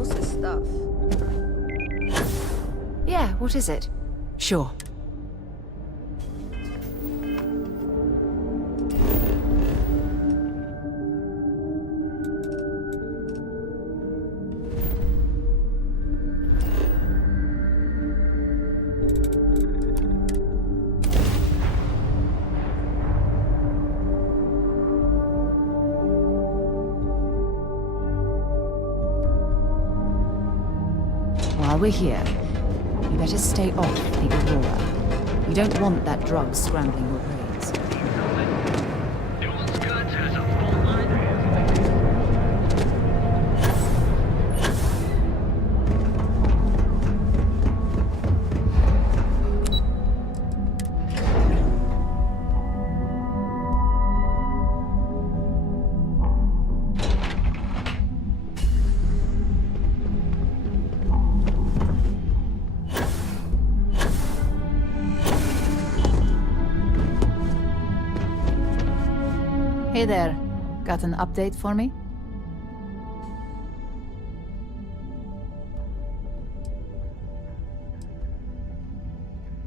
knows his stuff. Yeah, what is it? Sure. While we're here, you better stay off the Aurora. You don't want that drug scrambling your brains. Hey there. Got an update for me?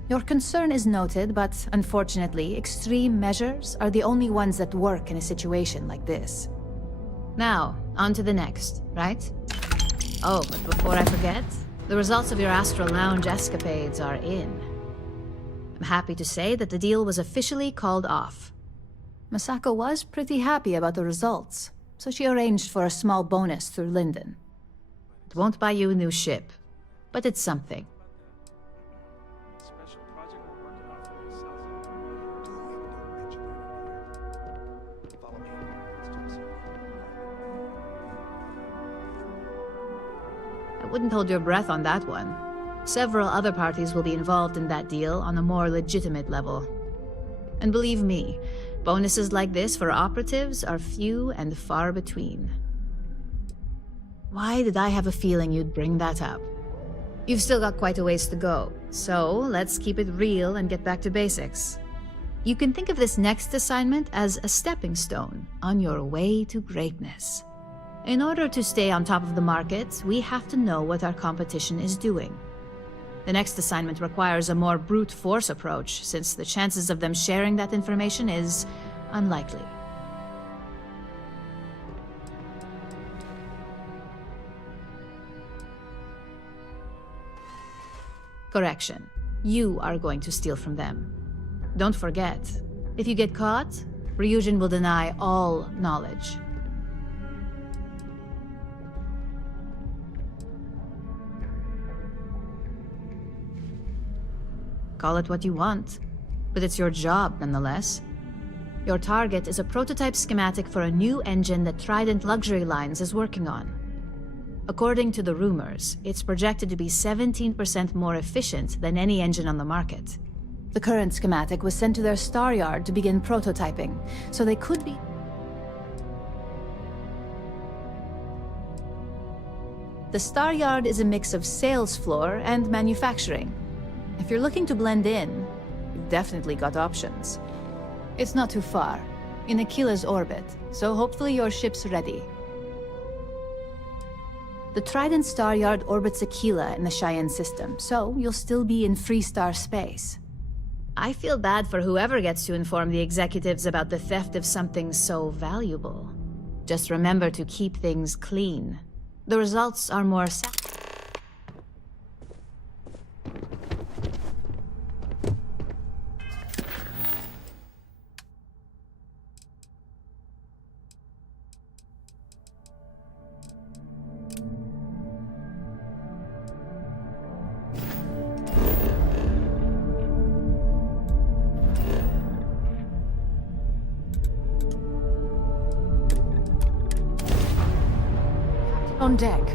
Your concern is noted, but unfortunately, extreme measures are the only ones that work in a situation like this. Now, on to the next, right? Oh, but before I forget, the results of your Astral Lounge escapades are in. I'm happy to say that the deal was officially called off. Masako was pretty happy about the results, so she arranged for a small bonus through Linden. It won't buy you a new ship, but it's something. I wouldn't hold your breath on that one. Several other parties will be involved in that deal on a more legitimate level. And believe me, bonuses like this for operatives are few and far between. Why did I have a feeling you'd bring that up? You've still got quite a ways to go, so let's keep it real and get back to basics. You can think of this next assignment as a stepping stone on your way to greatness. In order to stay on top of the market, we have to know what our competition is doing. The next assignment requires a more brute force approach, since the chances of them sharing that information is unlikely. Correction. You are going to steal from them. Don't forget, if you get caught, Ryujin will deny all knowledge. Call it what you want, but it's your job nonetheless. Your target is a prototype schematic for a new engine that Trident Luxury Lines is working on. According to the rumors, it's projected to be 17% more efficient than any engine on the market. The current schematic was sent to their Star Yard to begin prototyping, so they could be... The Star Yard is a mix of sales floor and manufacturing. If you're looking to blend in, you've definitely got options. It's not too far, in Aquila's orbit, so hopefully your ship's ready. The Trident Star Yard orbits Aquila in the Cheyenne system, so you'll still be in Freestar space. I feel bad for whoever gets to inform the executives about the theft of something so valuable. Just remember to keep things clean. The results are more On deck.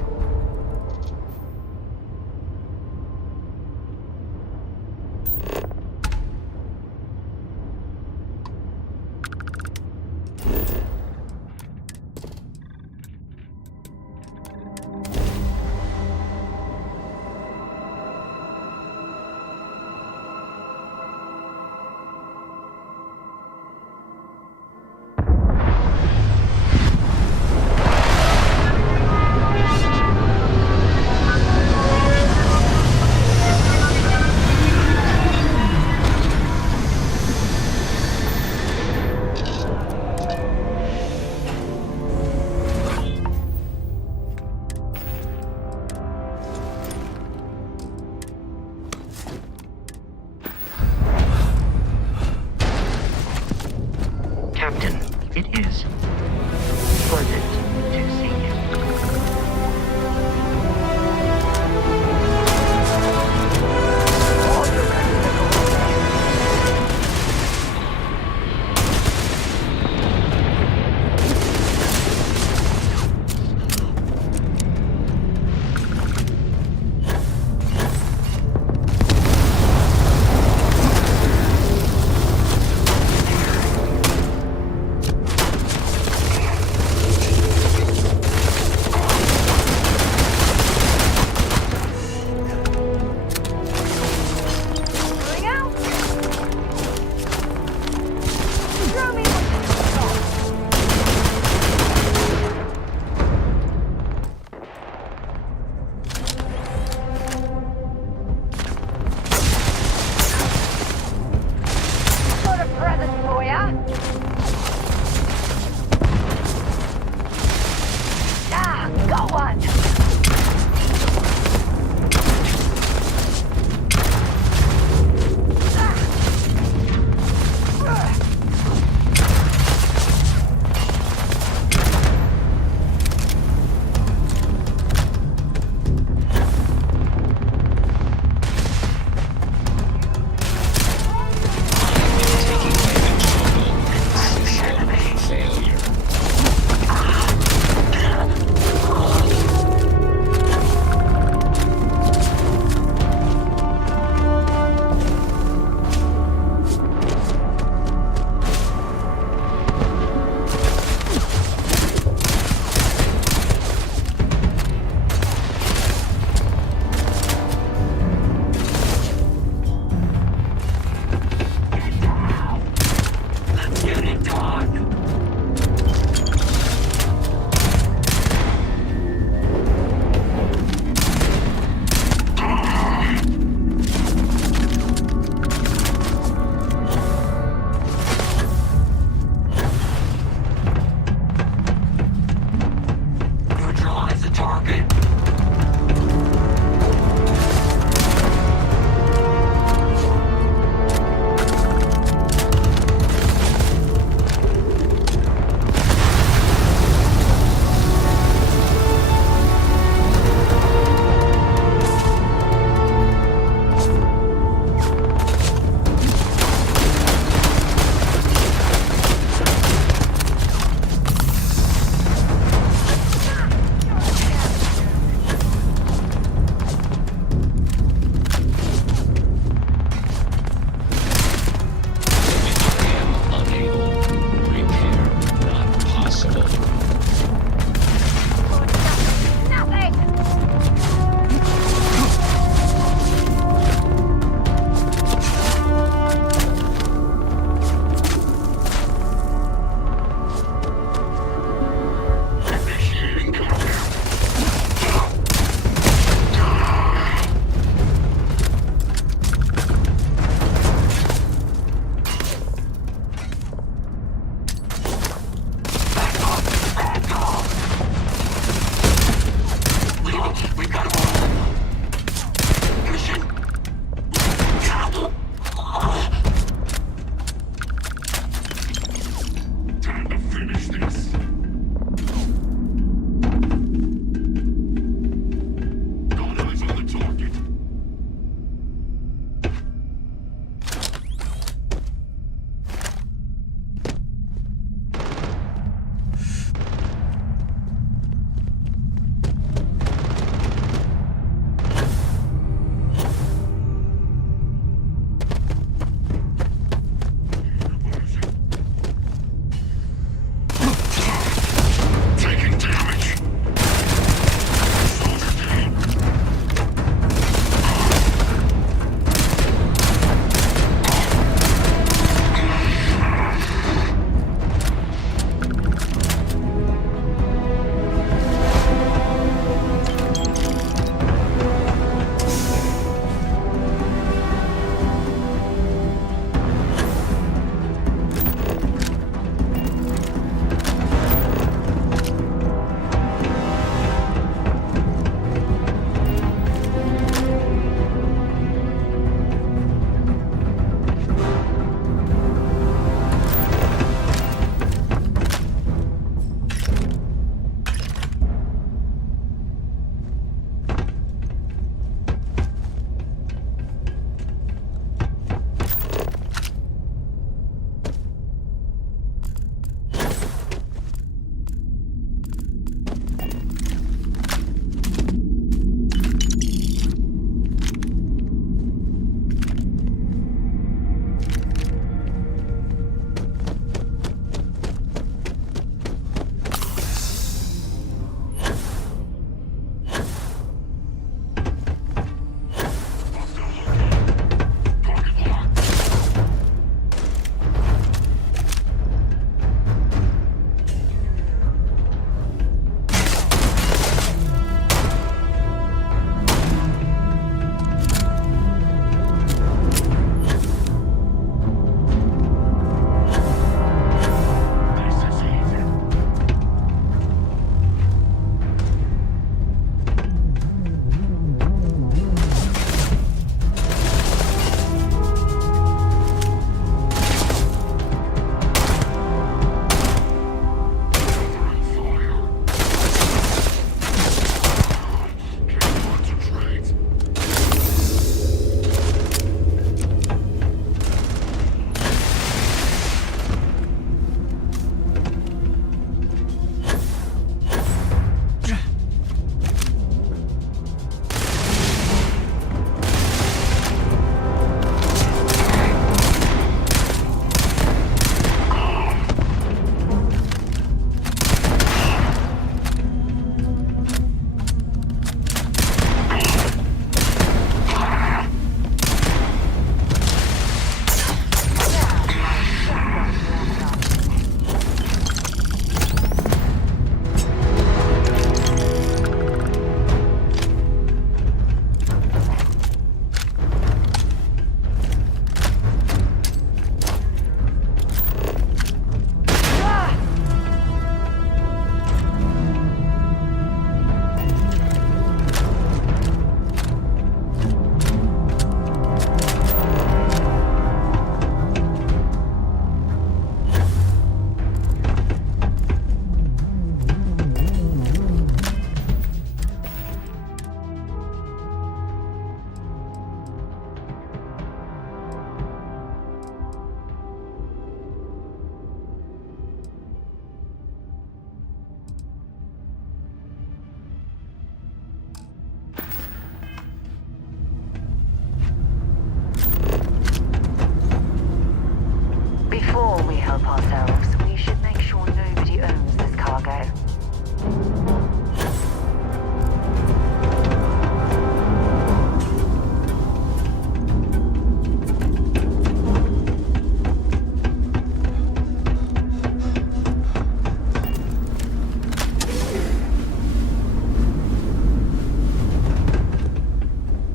help ourselves, we should make sure nobody owns this cargo.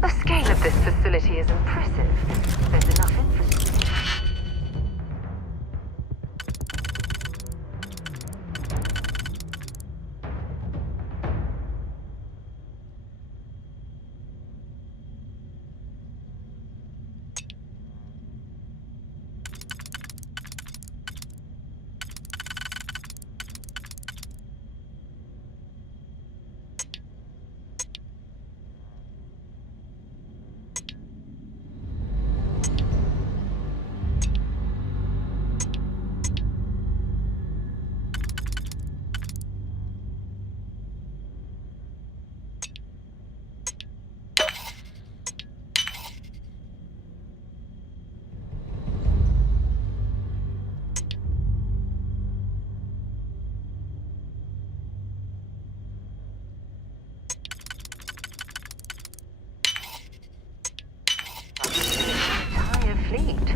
The scale of this facility is impressive. There's enough infrastructure. Entire fleet.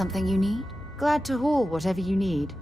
Something you need? Glad to haul whatever you need.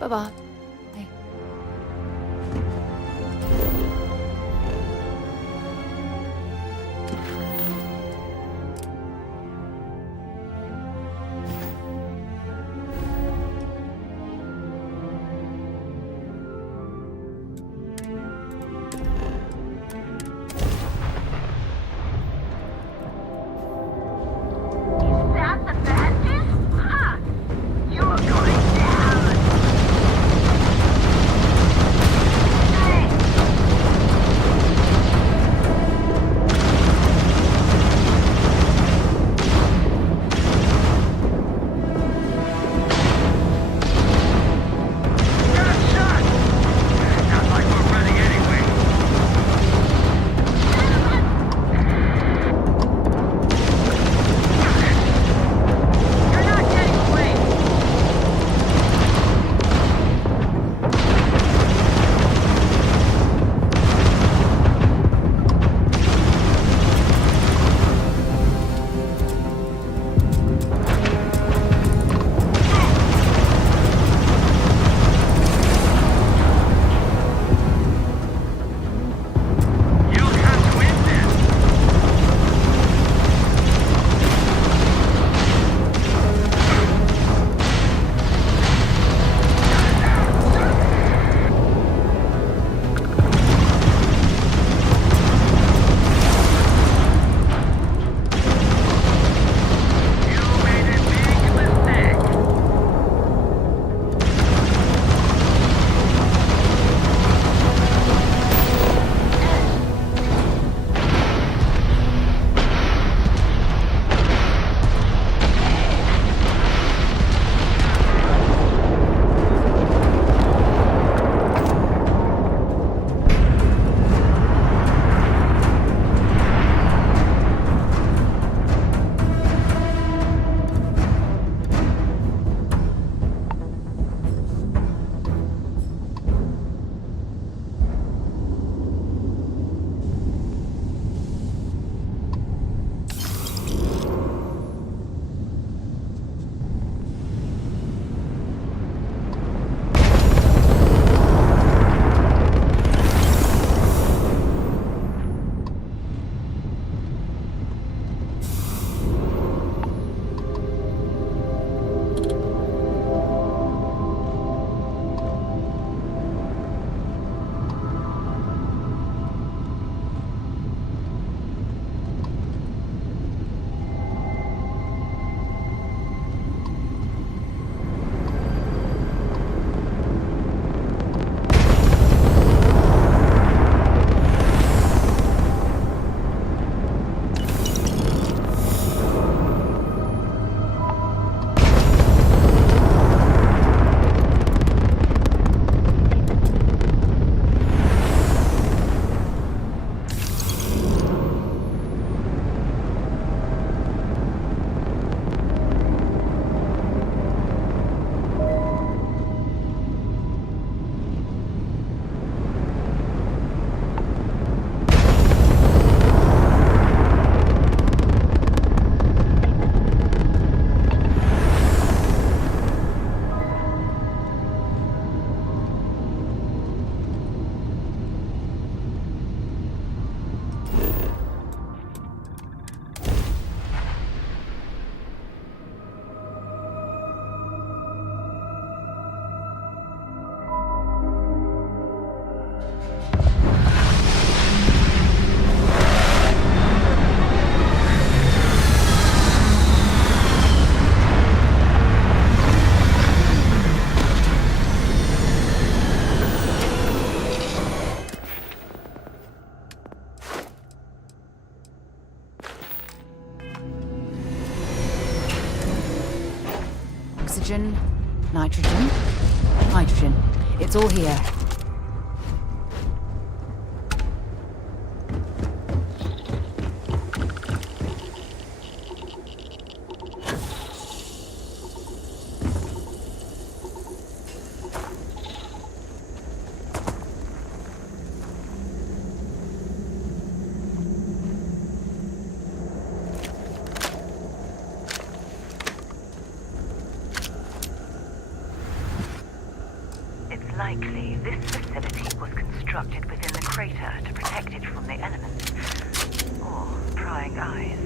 Bye-bye. Hey. That the bandit? Ha! You're going down! Hydrogen. It's all here. It's likely this facility was constructed within the crater to protect it from the elements. Or prying eyes.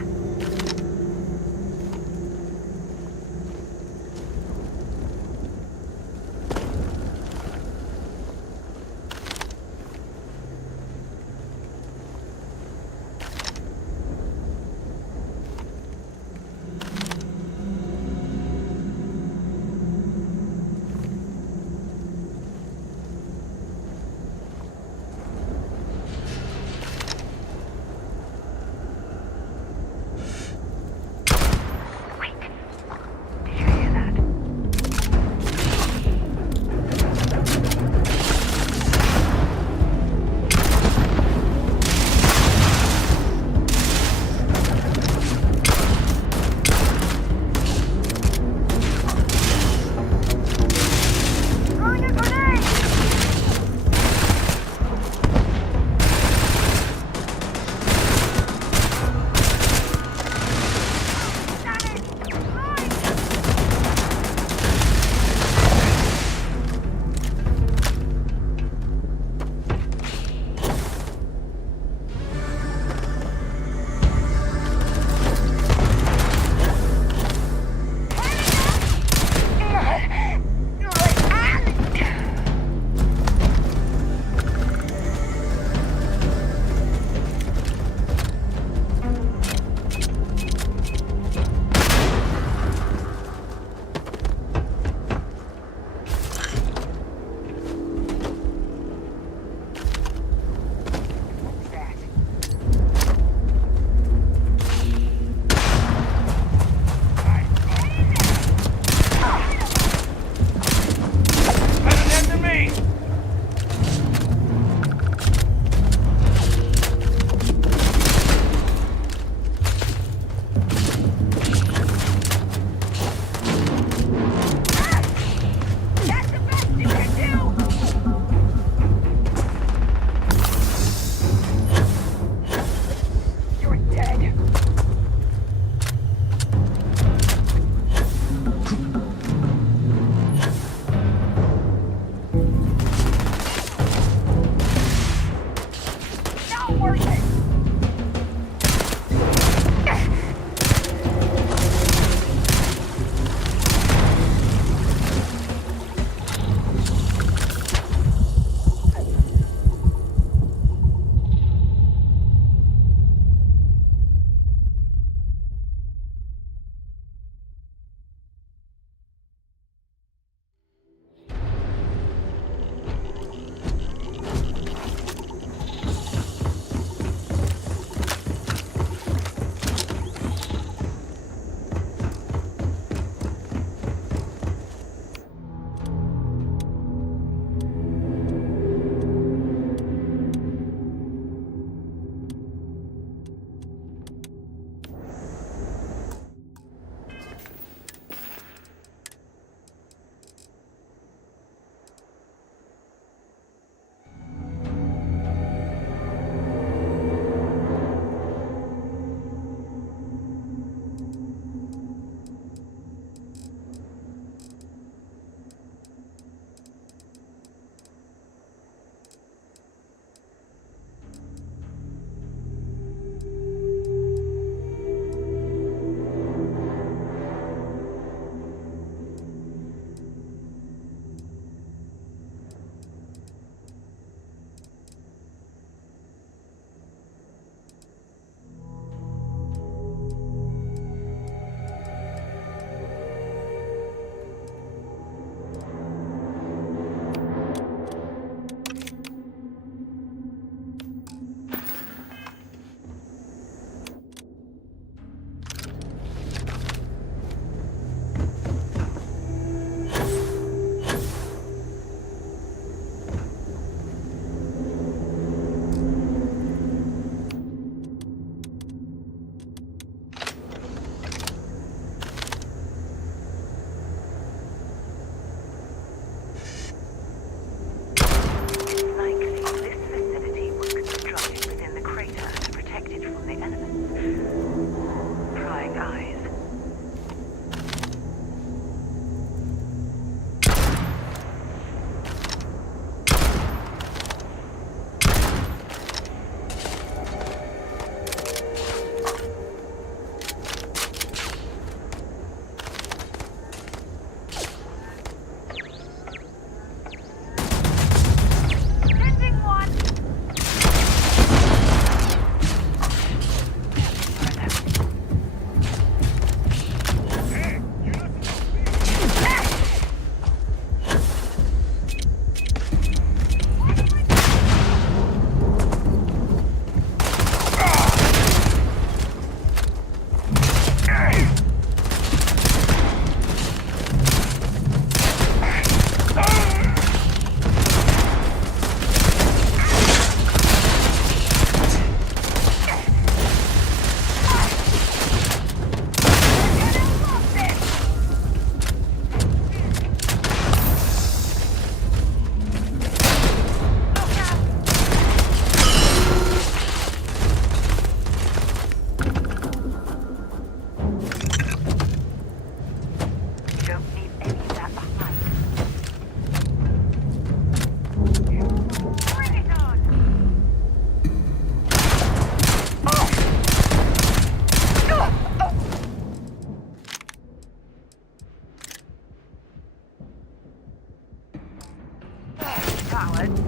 coward.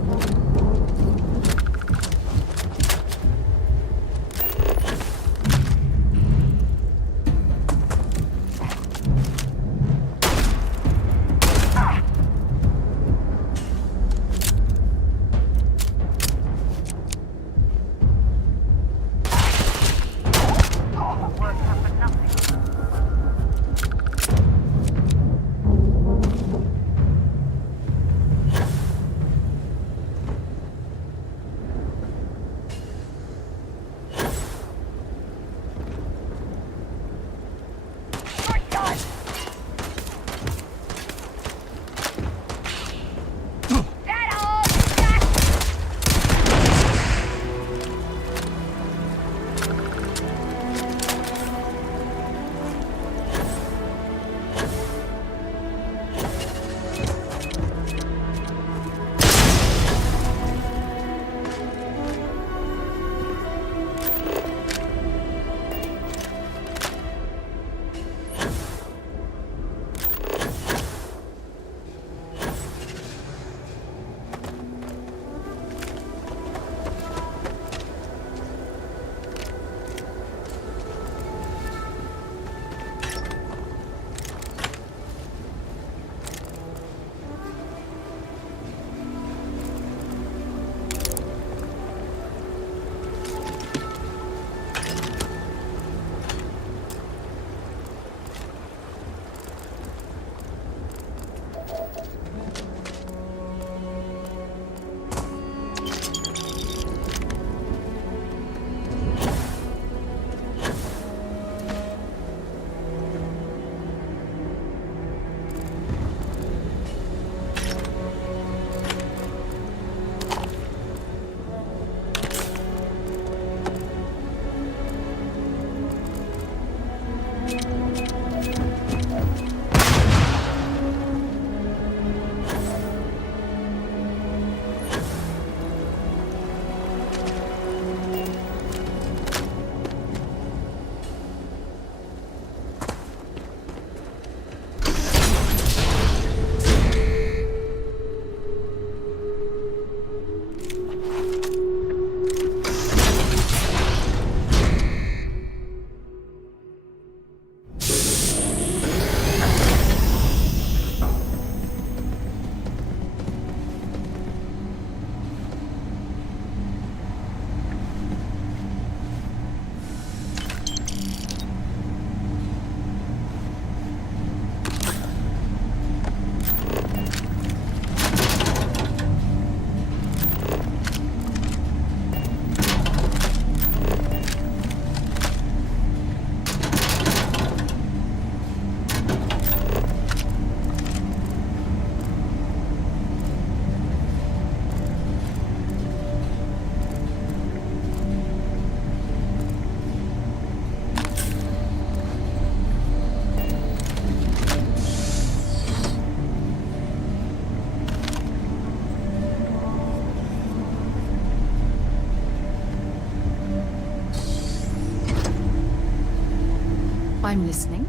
I'm listening.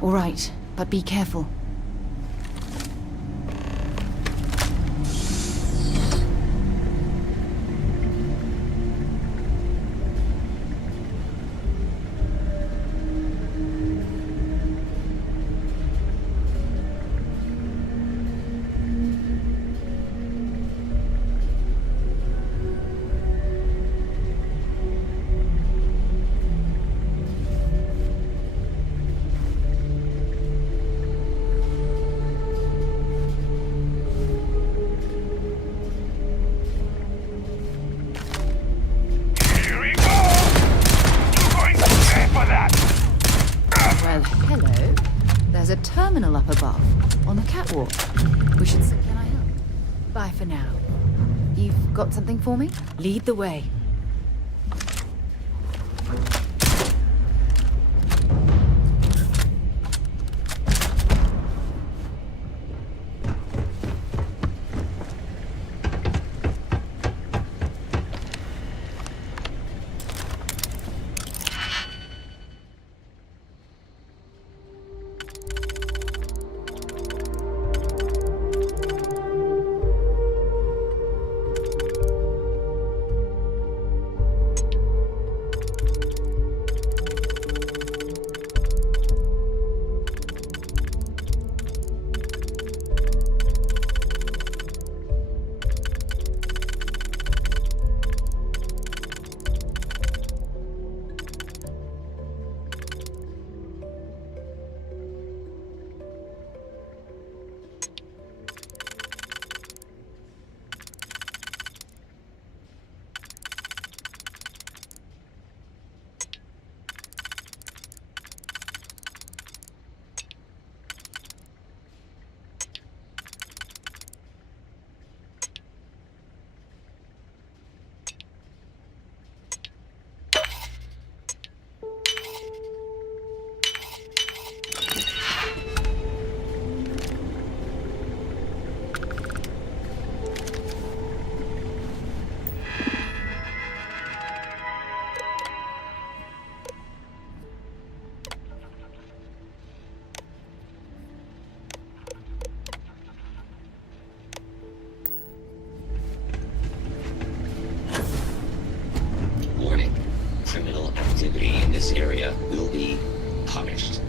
All right, but be careful. Terminal up above, on the catwalk. We should see. Can I help? Bye for now. You've got something for me? Lead the way. this area will be punished.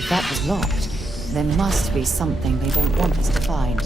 If that was locked, there must be something they don't want us to find.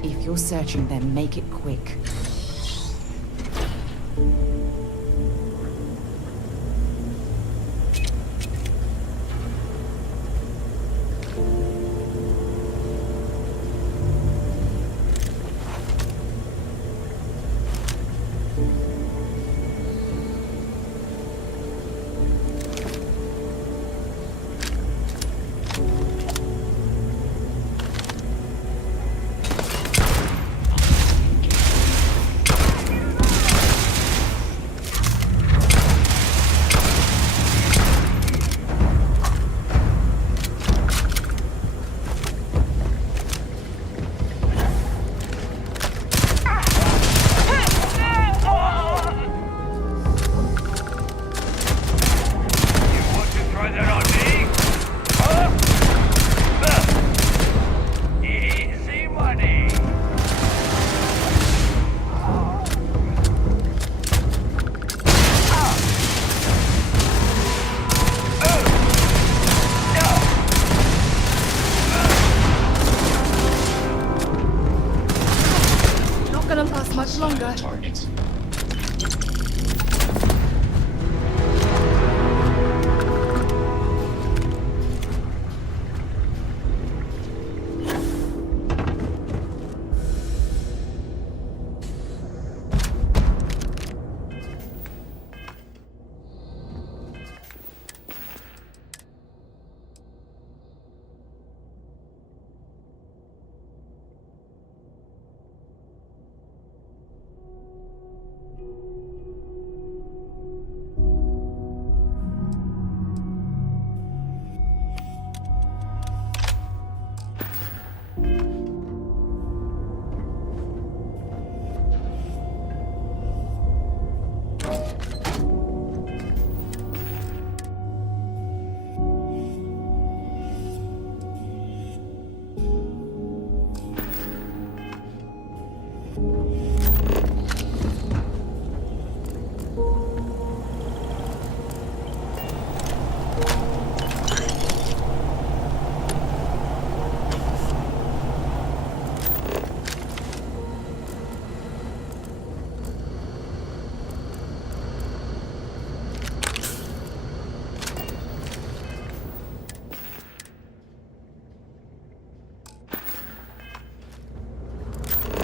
If you're searching, then make it quick. Much longer. Targets.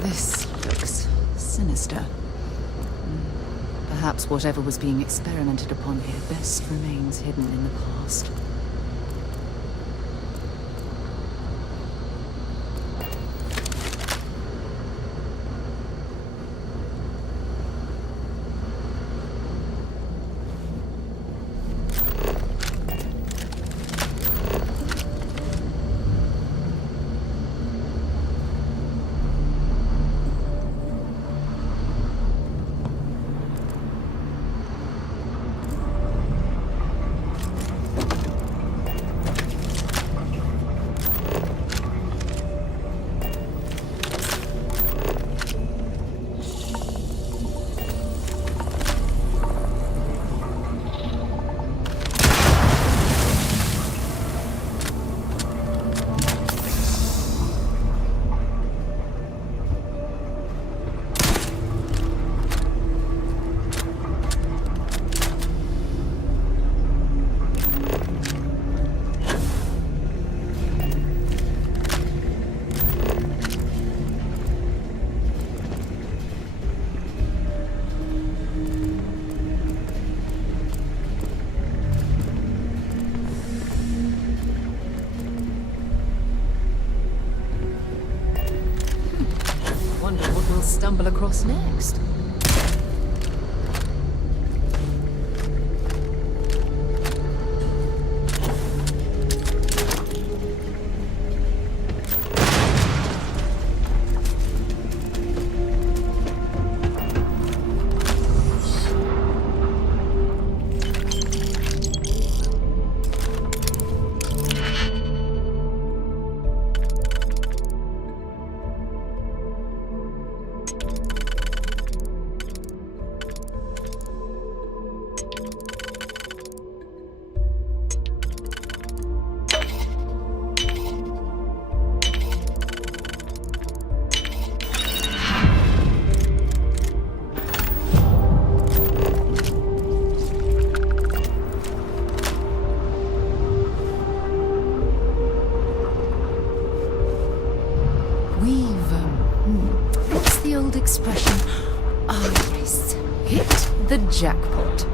This looks sinister. Perhaps whatever was being experimented upon here best remains hidden in the past. Stumble across next. of, what's the old expression? Ah, yes. Hit the jackpot.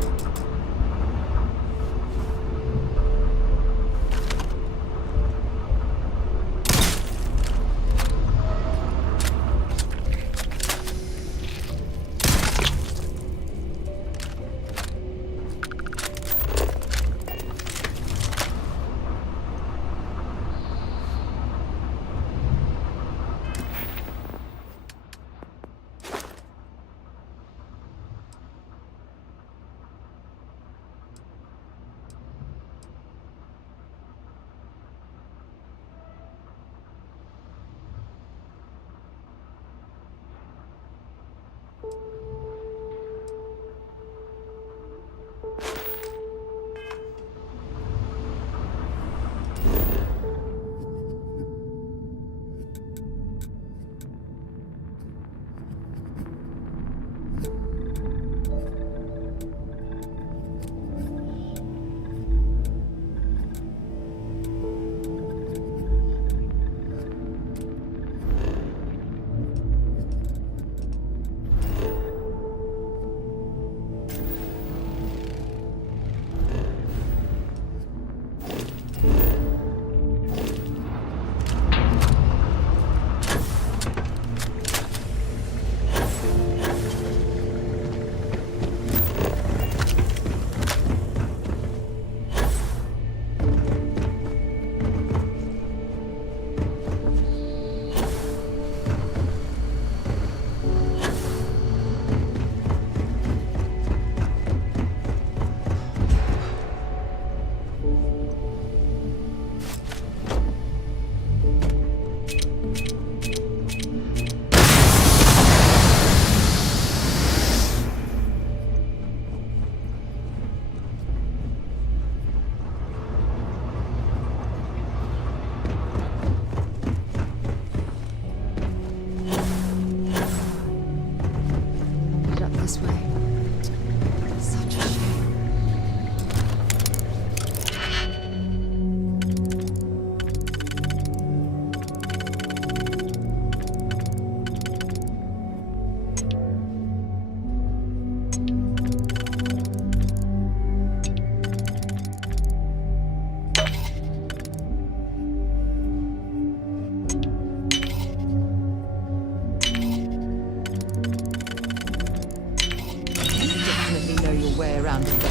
Way around the back.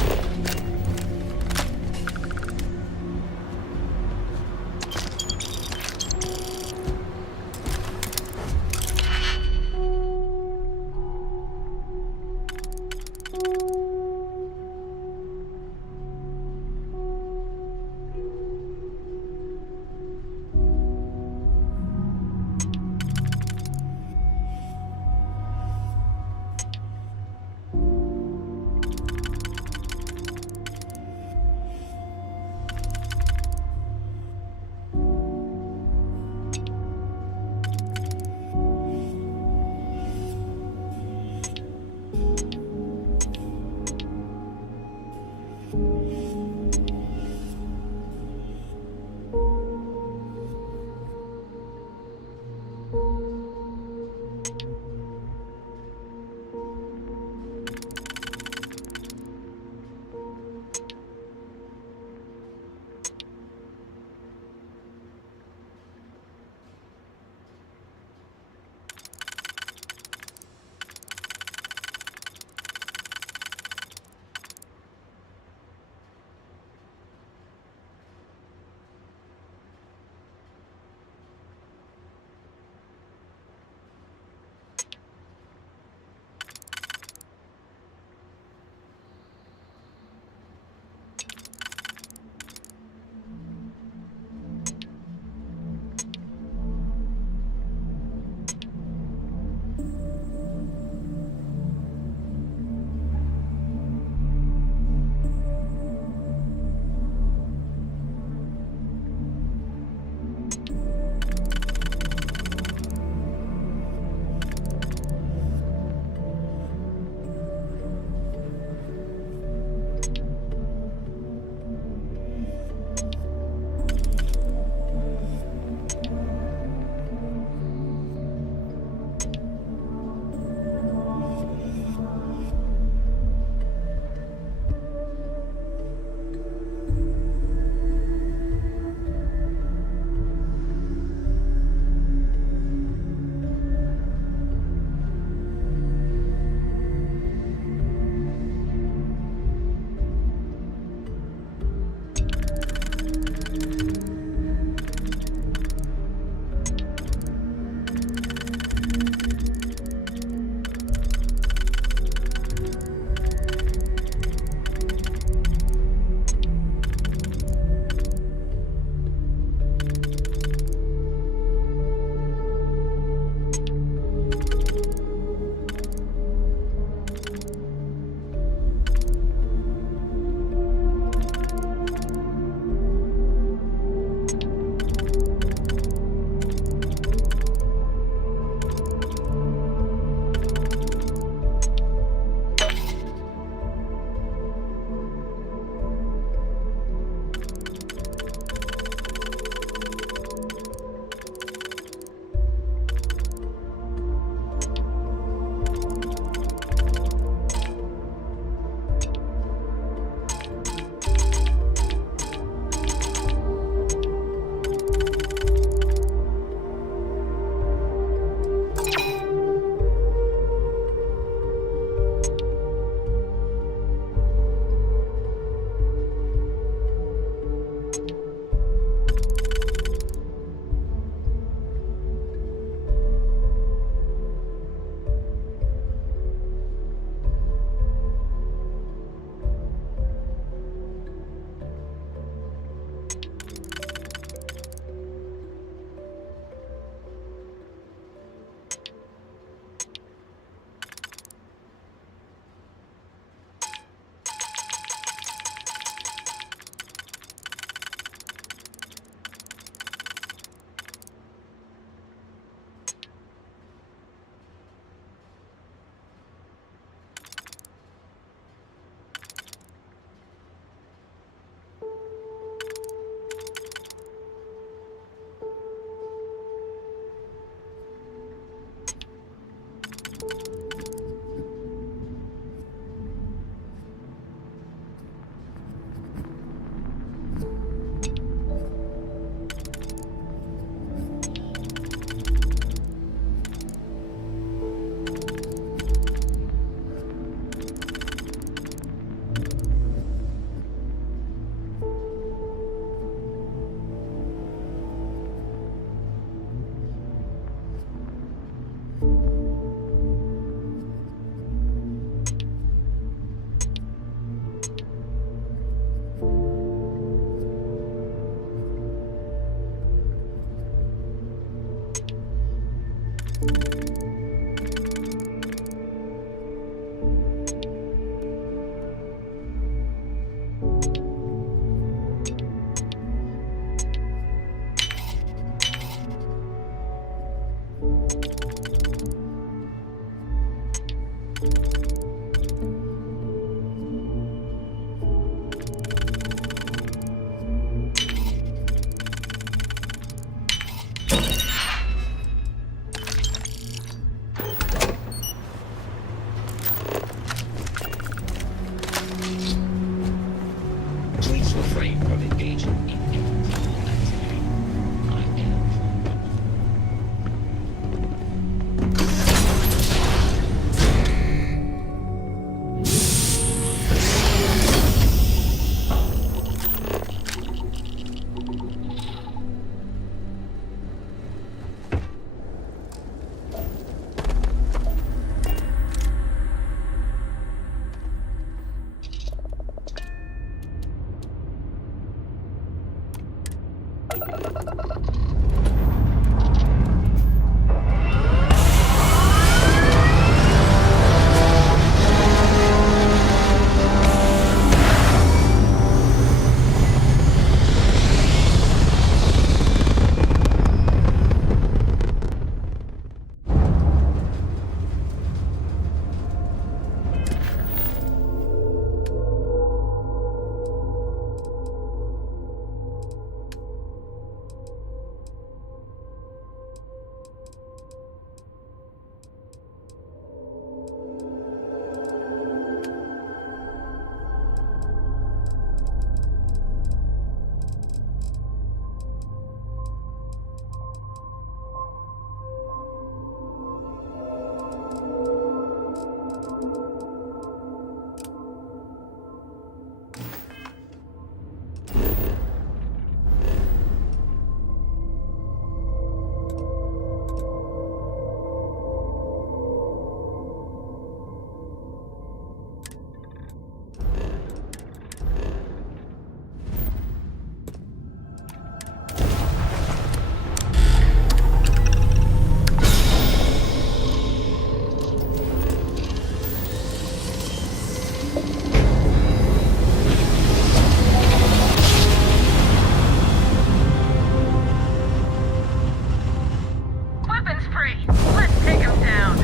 down.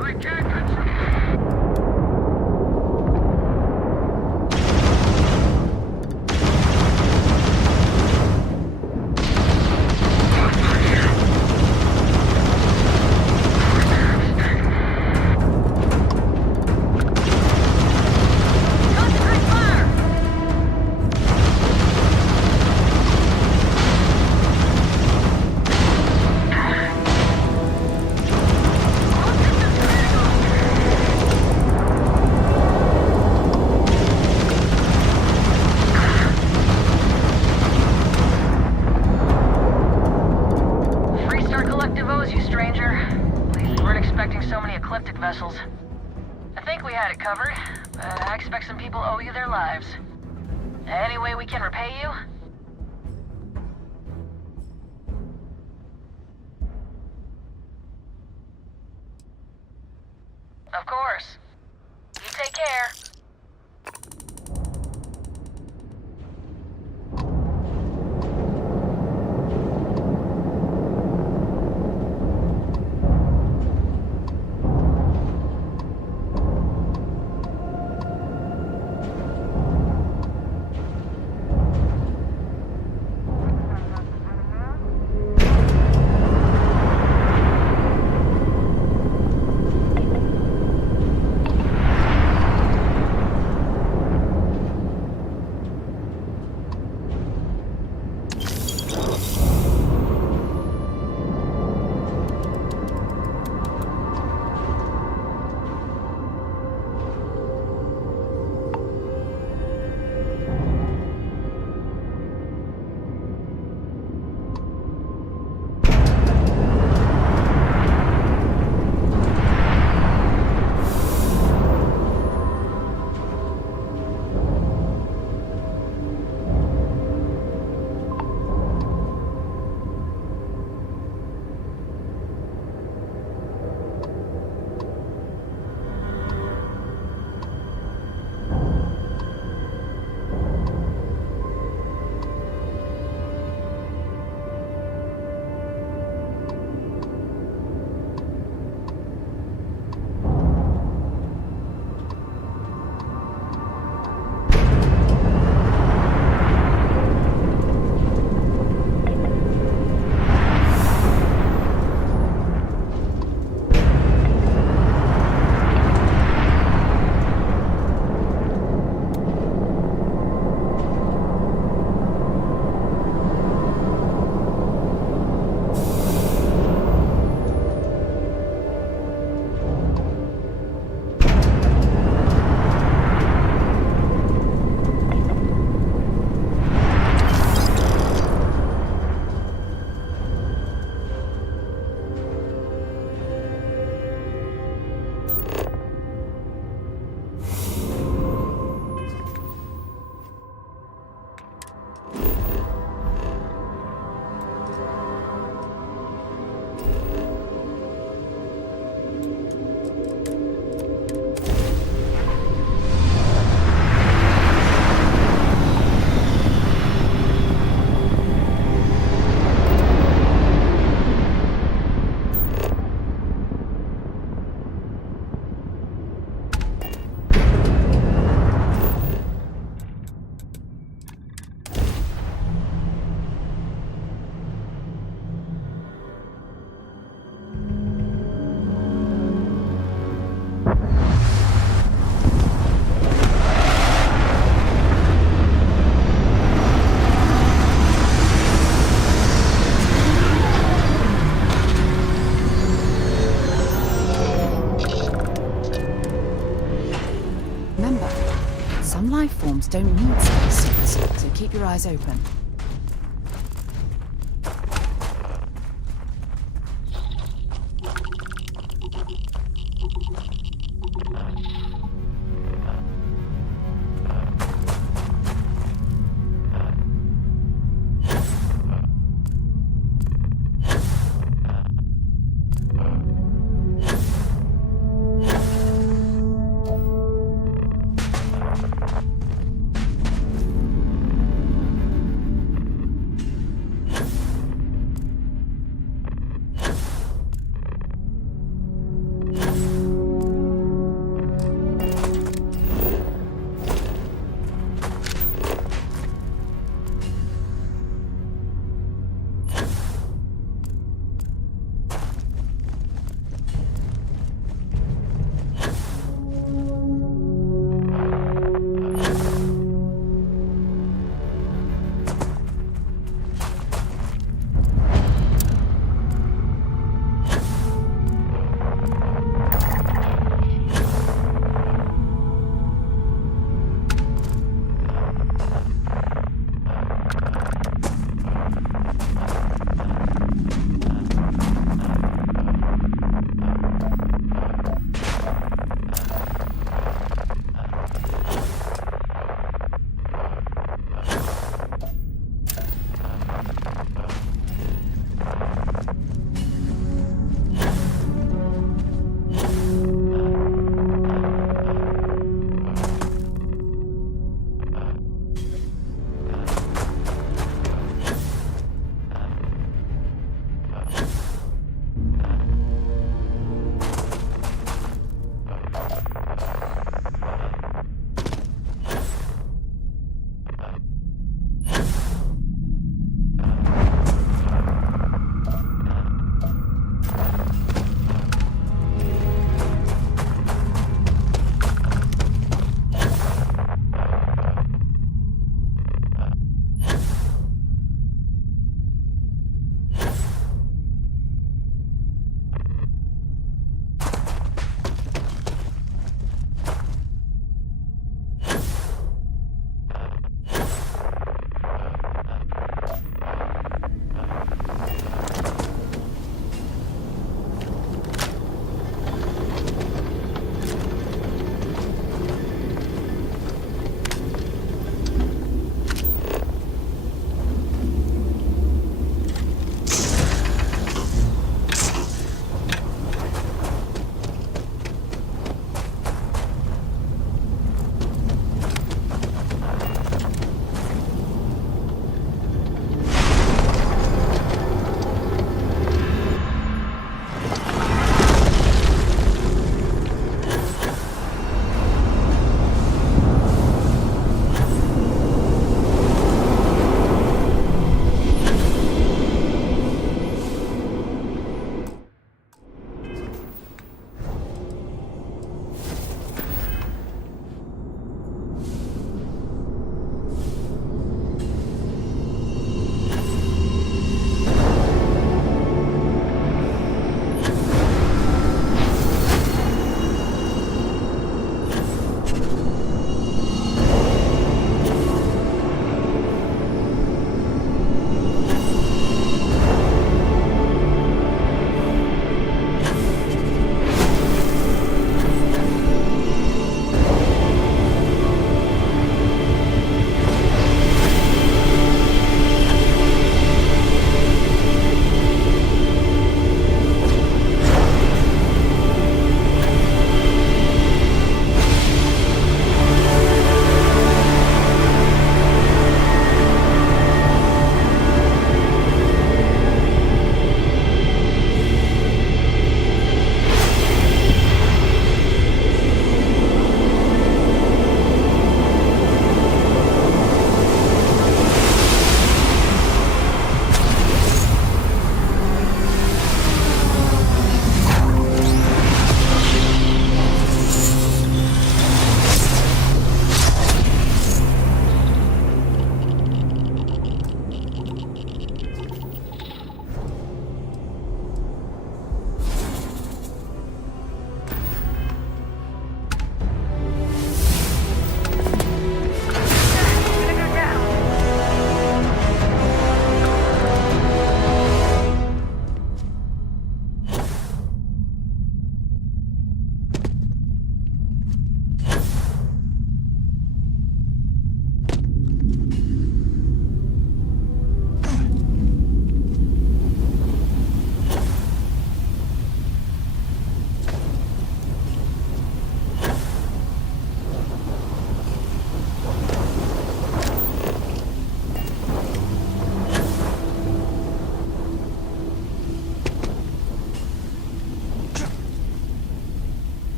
I can't control. Vessels. I think we had it covered, but I expect some people owe you their lives. Any way we can repay you? Of course. You take care. Some life forms don't need spacesuits, so keep your eyes open.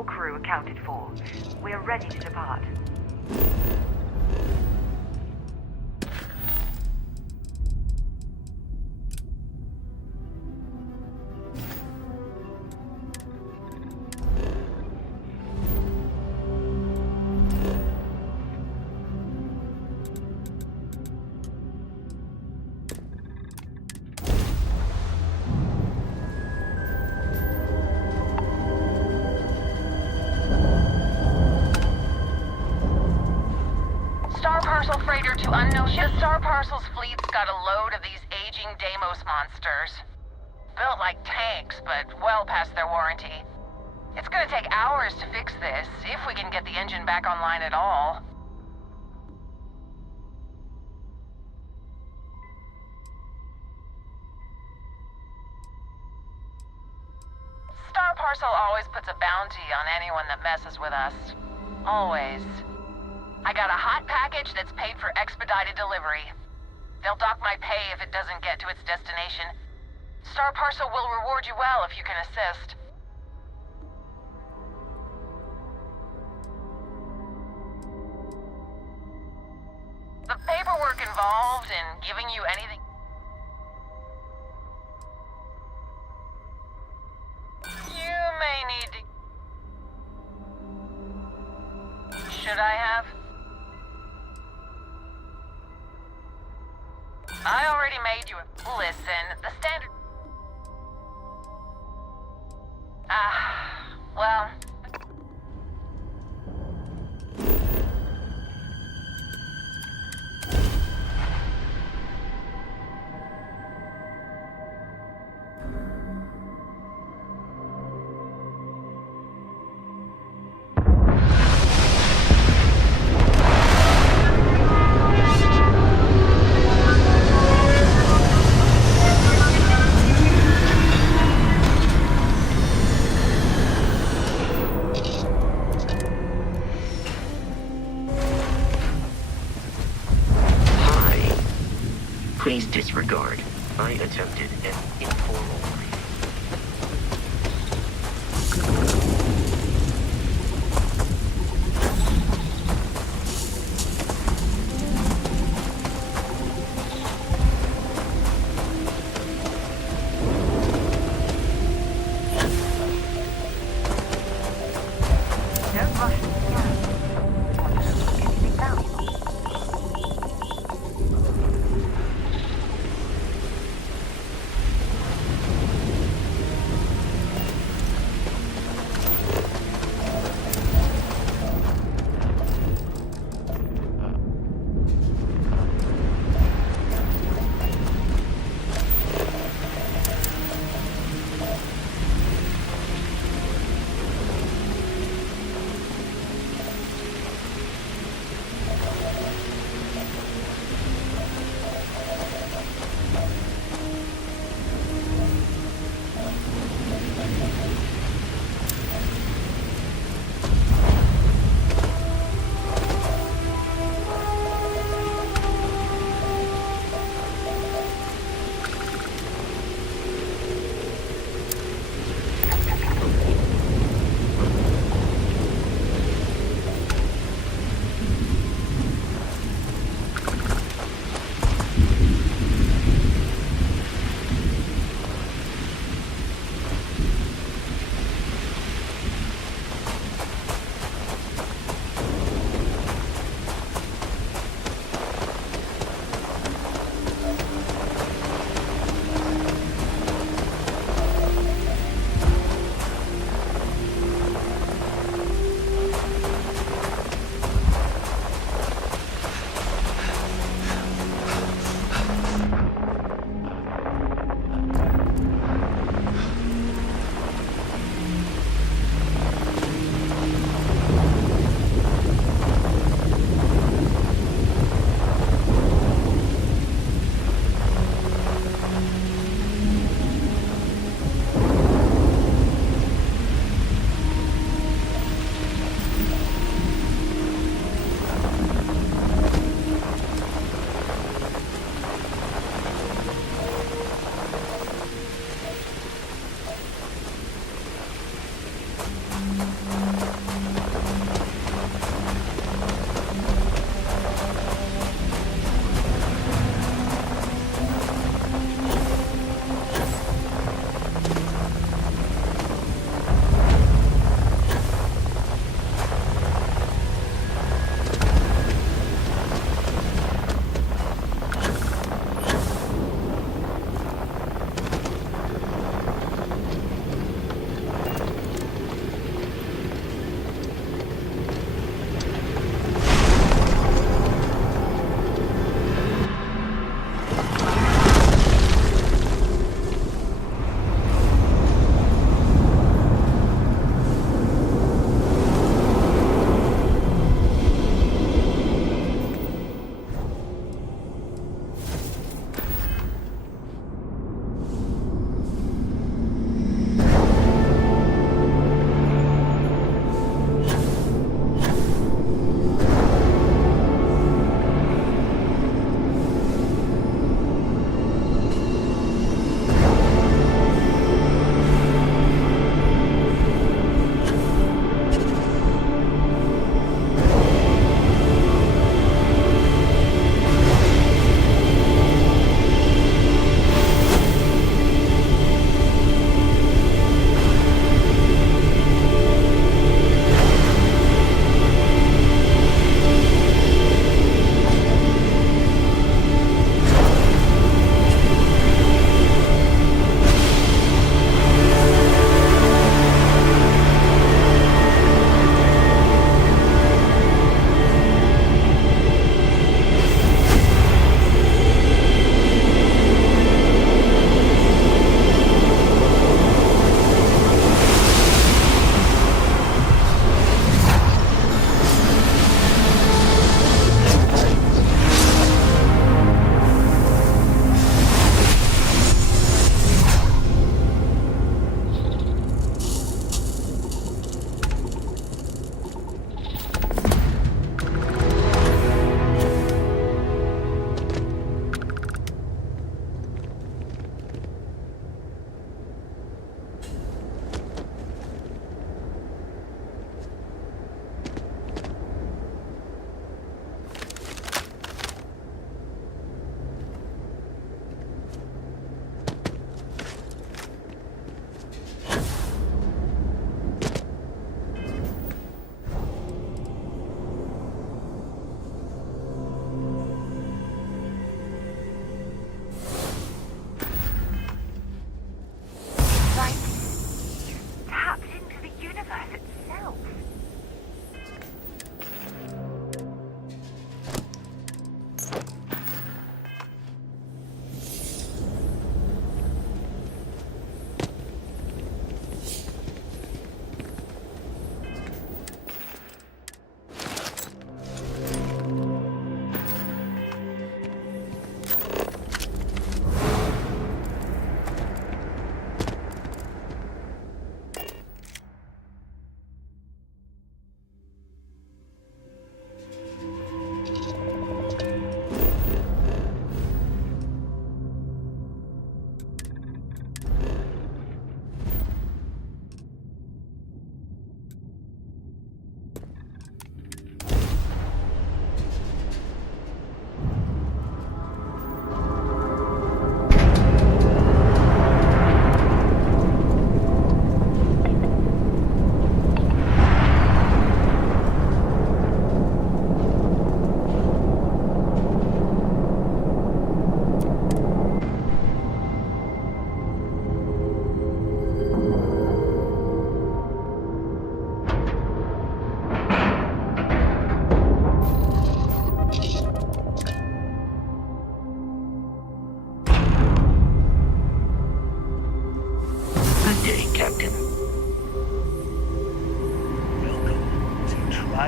all crew accounted for. We're ready to depart. Freighter to unknown ship. Star Parcel's fleet's got a load of these aging Deimos monsters. Built like tanks, but well past their warranty. It's gonna take hours to fix this, if we can get the engine back online at all. Star Parcel always puts a bounty on anyone that messes with us. Always. I got a hot package that's paid for expedited delivery. They'll dock my pay if it doesn't get to its destination. Star Parcel will reward you well if you can assist. The paperwork involved in giving you anything... You may need to... Should I have? I already made you a... Listen, the standard... well... Please disregard. I attempted an informal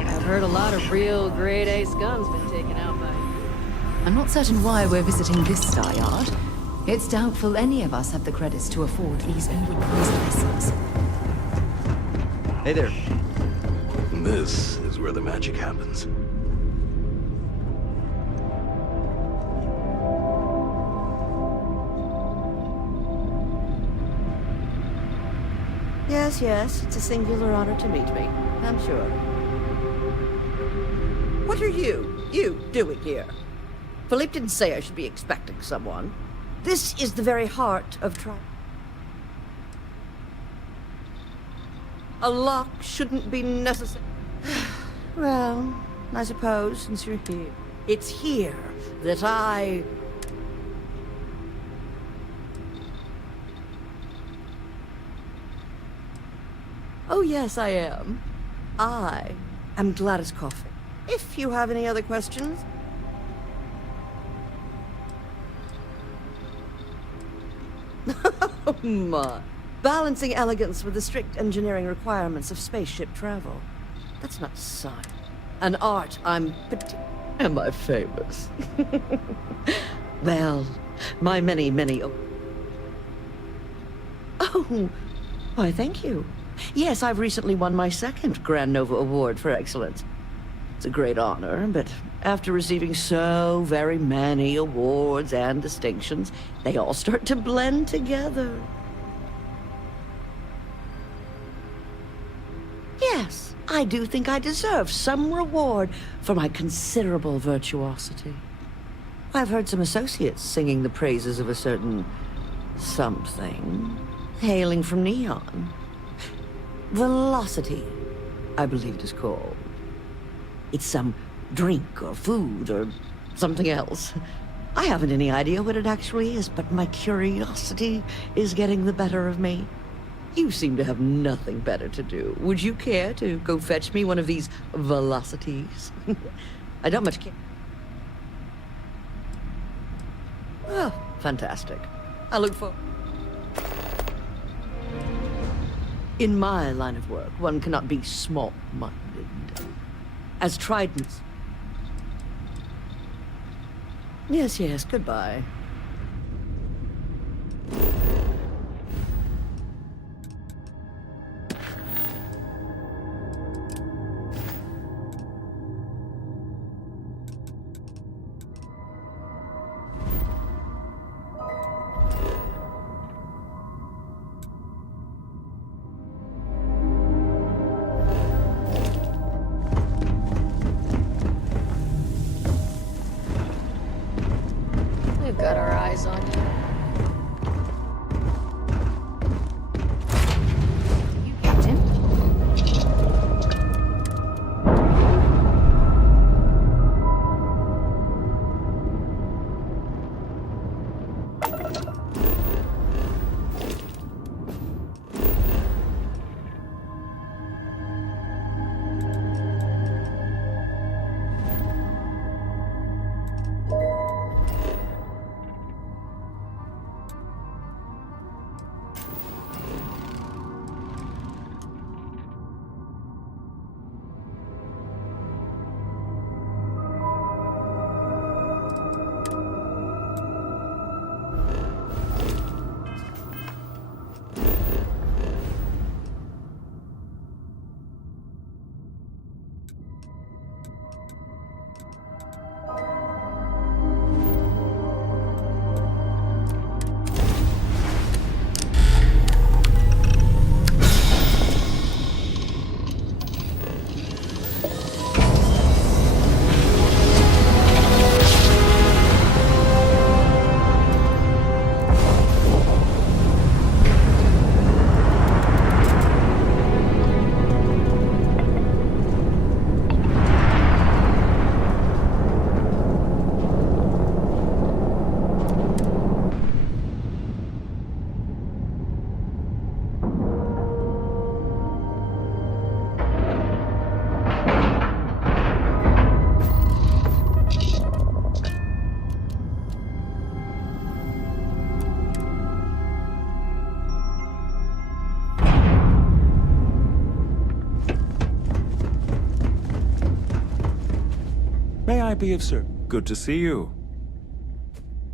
survivors. I've heard a lot of real grade A scum's been taken out by... I'm not certain why we're visiting this star yard. It's doubtful any of us have the credits to afford these overpriced vessels. Hey there. This is where the magic happens. Yes, yes, it's a singular honor to meet me, I'm sure. What are you doing here? Philippe didn't say I should be expecting someone. This is the very heart of A lock shouldn't be necessary. Well, I suppose, since you're here. It's here that I... Oh, yes, I am. I am Gladys Coffey. If you have any other questions... Oh, my. Balancing elegance with the strict engineering requirements of spaceship travel. That's not science. An art I'm Am I famous? Well, my many... Oh, why, thank you. Yes, I've recently won my second Grand Nova Award for excellence. It's a great honor, but after receiving so very many awards and distinctions, they all start to blend together. Yes, I do think I deserve some reward for my considerable virtuosity. I've heard some associates singing the praises of a certain something, hailing from Neon. Velocity, I believe it is called. It's some drink or food or something else. I haven't any idea what it actually is, but my curiosity is getting the better of me. You seem to have nothing better to do. Would you care to go fetch me one of these velocities? I don't much care. Oh, fantastic. I look forward. In my line of work, one cannot be small-minded. As Tridents... Yes, yes, goodbye. We've got I be of service? Good to see you.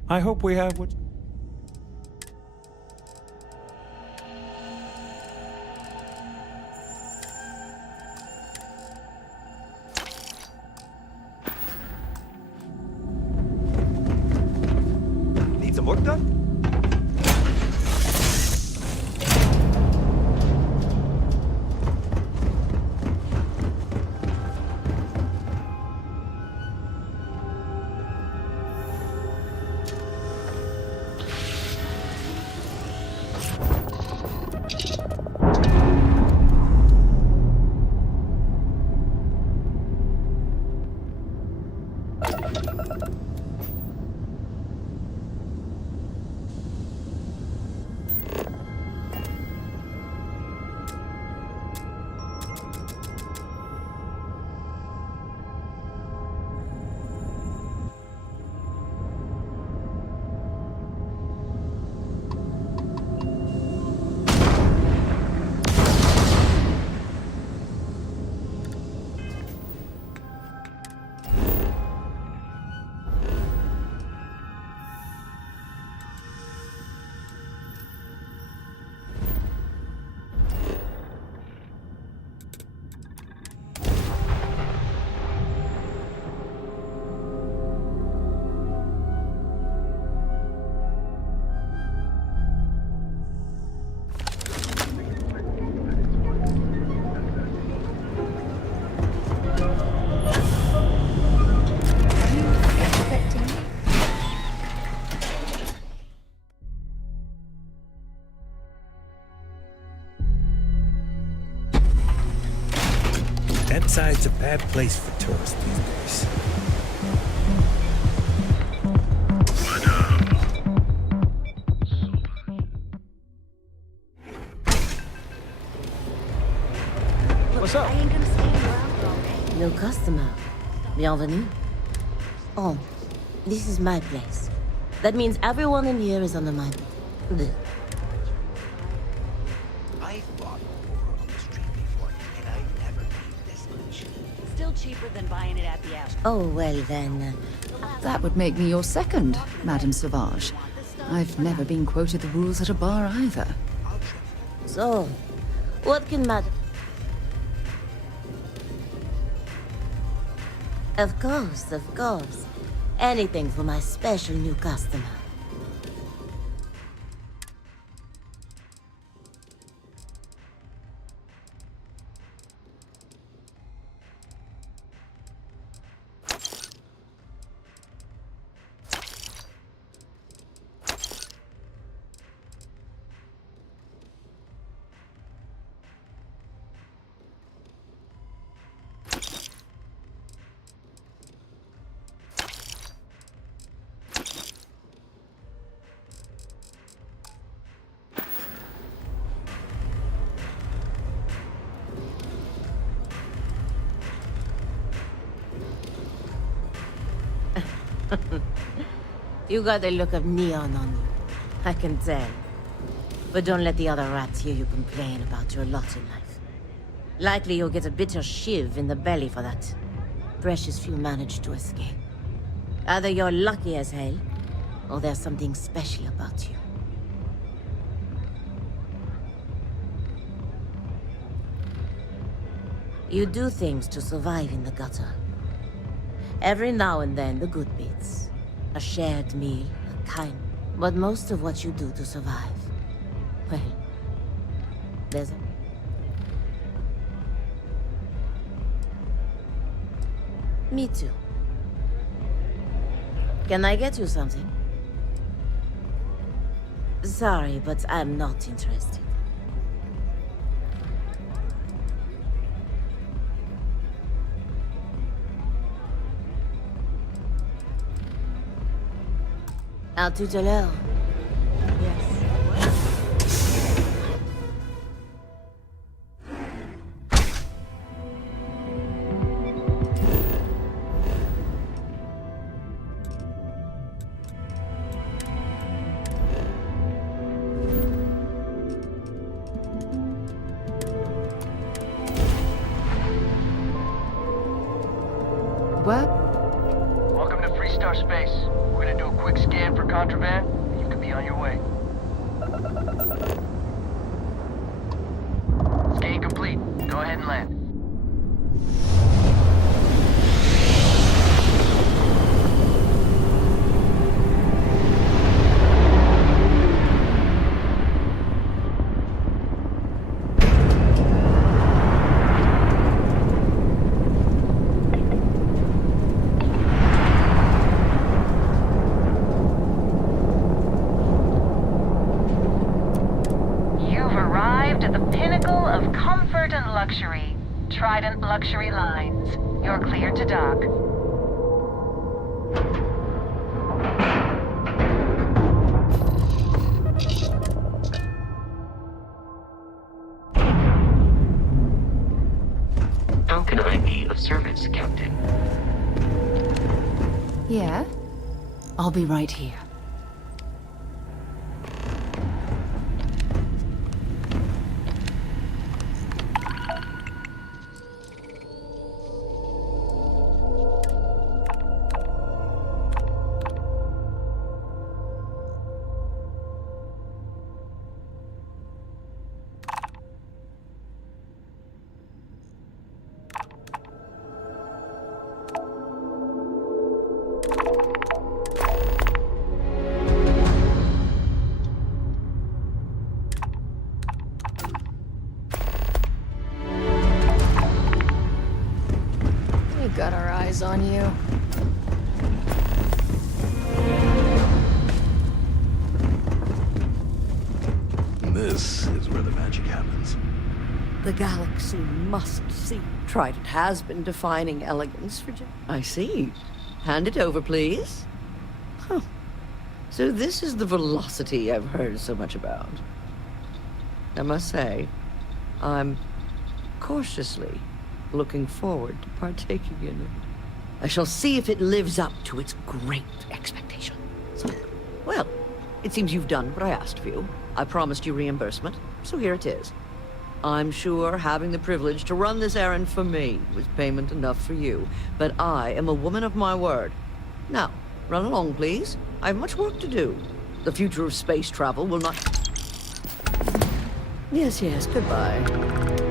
I hope we have what... Need some work done? That side's a bad place for tourists these days. What's up? No customer. Bienvenue. Oh, this is my place. That means everyone in here is under my... Bleh. I've bought more on the street before, and I've never paid this much. Still cheaper than buying it at the house. Oh, well then... That would make me your second, Madame Sauvage. I've never been quoted the rules at a bar either. So, what can Madame... Of course, of course. Anything for my special new customer. You got the look of neon on you. I can tell. But don't let the other rats hear you complain about your lot in life. Likely you'll get a bitter shiv in the belly for that. Precious few manage to escape. Either you're lucky as hell, or there's something special about you. You do things to survive in the gutter. Every now and then, the good bits. A shared meal, a kind... But most of what you do to survive... Well... There's a... Me too. Can I get you something? Sorry, but I'm not interested. À tout à l'heure. Well, contraband, you could be on your way. Scan complete. Go ahead and land. Luxury. Trident Luxury Lines. You're cleared to dock. How can I be of service, Captain? Yeah? I'll be right here. Got our eyes on you. This is where the magic happens. The galaxy must see. Trident has been defining elegance for I see. Hand it over, please. Huh. So this is the velocity I've heard so much about. I must say, I'm cautiously looking forward to partaking in it. I shall see if it lives up to its great expectations. Well, it seems you've done what I asked of you. I promised you reimbursement, so here it is. I'm sure having the privilege to run this errand for me was payment enough for you, but I am a woman of my word. Now, run along, please. I have much work to do. The future of space travel will not... Yes, goodbye.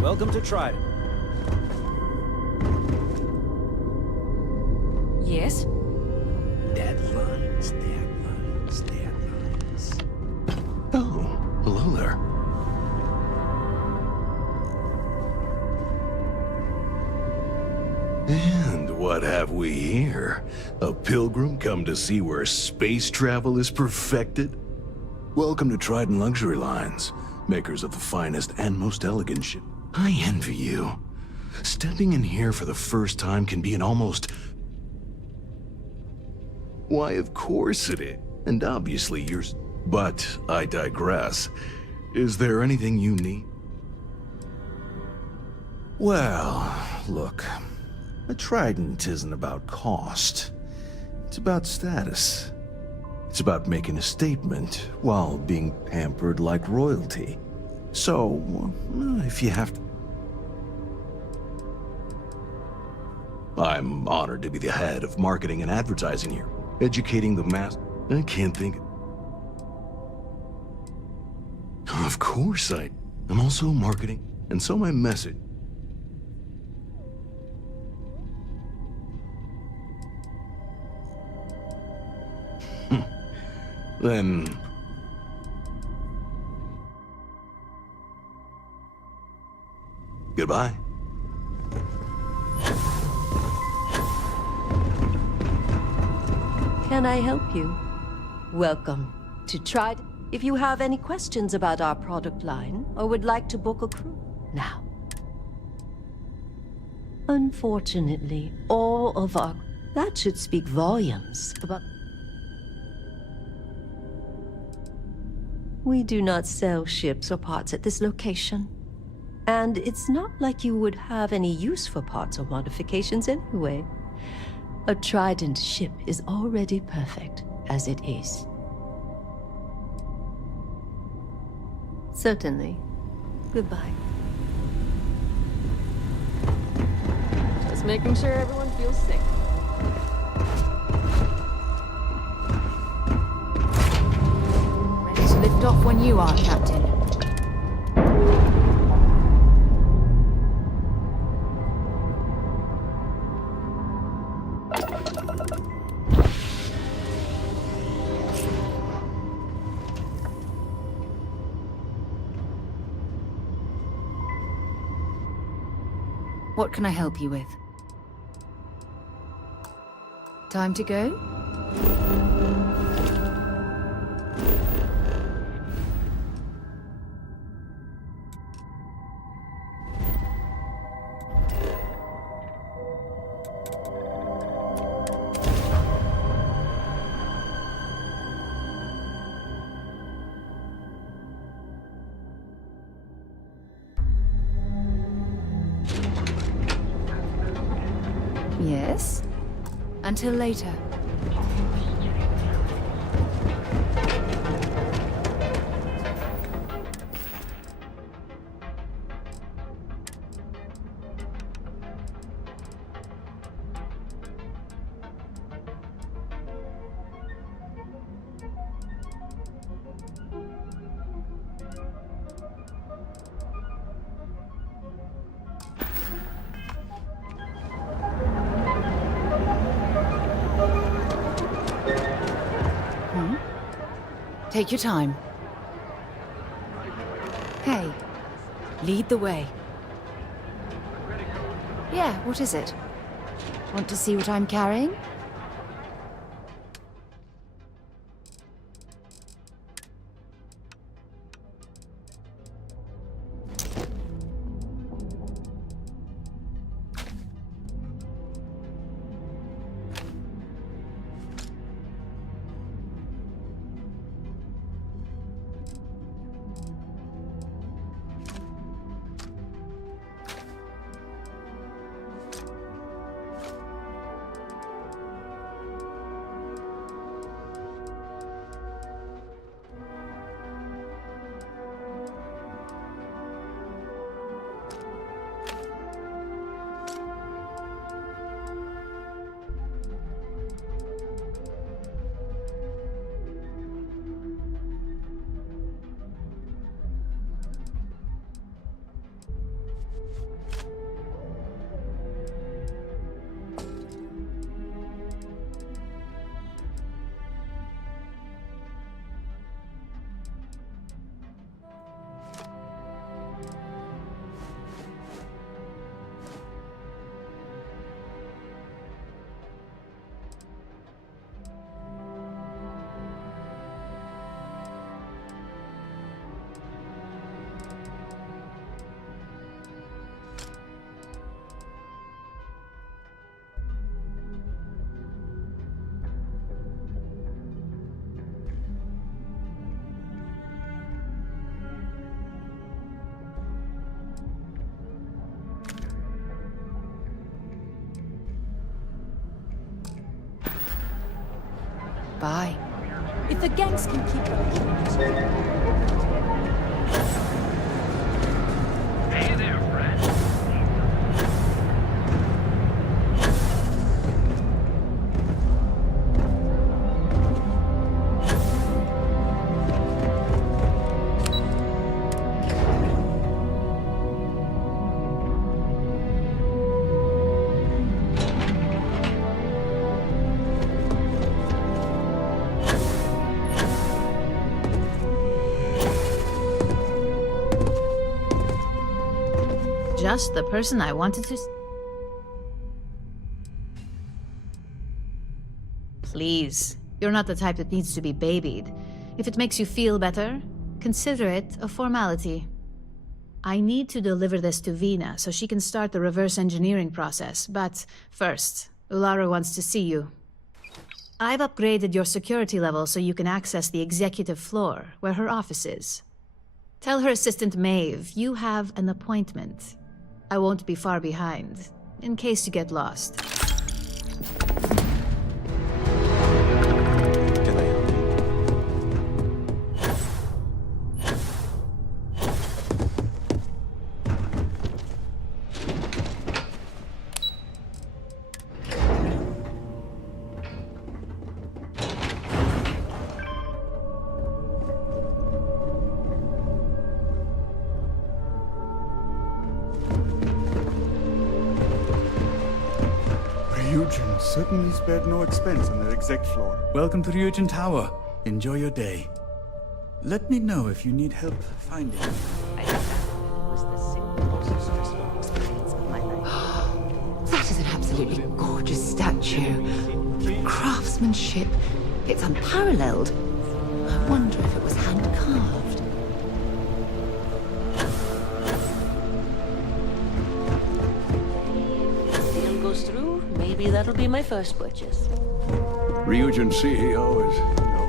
Welcome to Trident. Yes? Deadlines. Oh, hello there. And what have we here? A pilgrim come to see where space travel is perfected? Welcome to Trident Luxury Lines, makers of the finest and most elegant ship. I envy you. Stepping in here for the first time can be an almost... Why, of course it is. And obviously you're... But I digress. Is there anything you need? Well, look. A trident isn't about cost. It's about status. It's about making a statement while being pampered like royalty. So, if you have to... I'm honored to be the head of marketing and advertising here, educating the mass... I can't think... Of course I'm also marketing, and so my message... Then... Goodbye. Can I help you? Welcome to Trident. If you have any questions about our product line or would like to book a crew, now. Unfortunately, all of our... That should speak volumes about... We do not sell ships or parts at this location. And it's not like you would have any use for parts or modifications anyway. A Trident ship is already perfect as it is. Certainly. Goodbye. Just making sure everyone feels safe. Ready to lift off when you are, Captain. What can I help you with? Time to go? Yes? Until later. Take your time. Hey, lead the way. Yeah, what is it? Want to see what I'm carrying? Bye. If the gangs can keep up. Hey there, friend. Just the person I wanted to... Please, you're not the type that needs to be babied. If it makes you feel better, consider it a formality. I need to deliver this to Vina so she can start the reverse engineering process, but first, Ularu wants to see you. I've upgraded your security level so you can access the executive floor, where her office is. Tell her assistant Maeve you have an appointment. I won't be far behind, in case you get lost. Ryujin certainly spared no expense on their exec floor. Welcome to Ryujin Tower. Enjoy your day. Let me know if you need help finding me. That is an absolutely gorgeous statue. The craftsmanship, it's unparalleled. I wonder if it was hand-carved. Deal goes through, maybe that'll be my first purchase. Ryujin CEO is no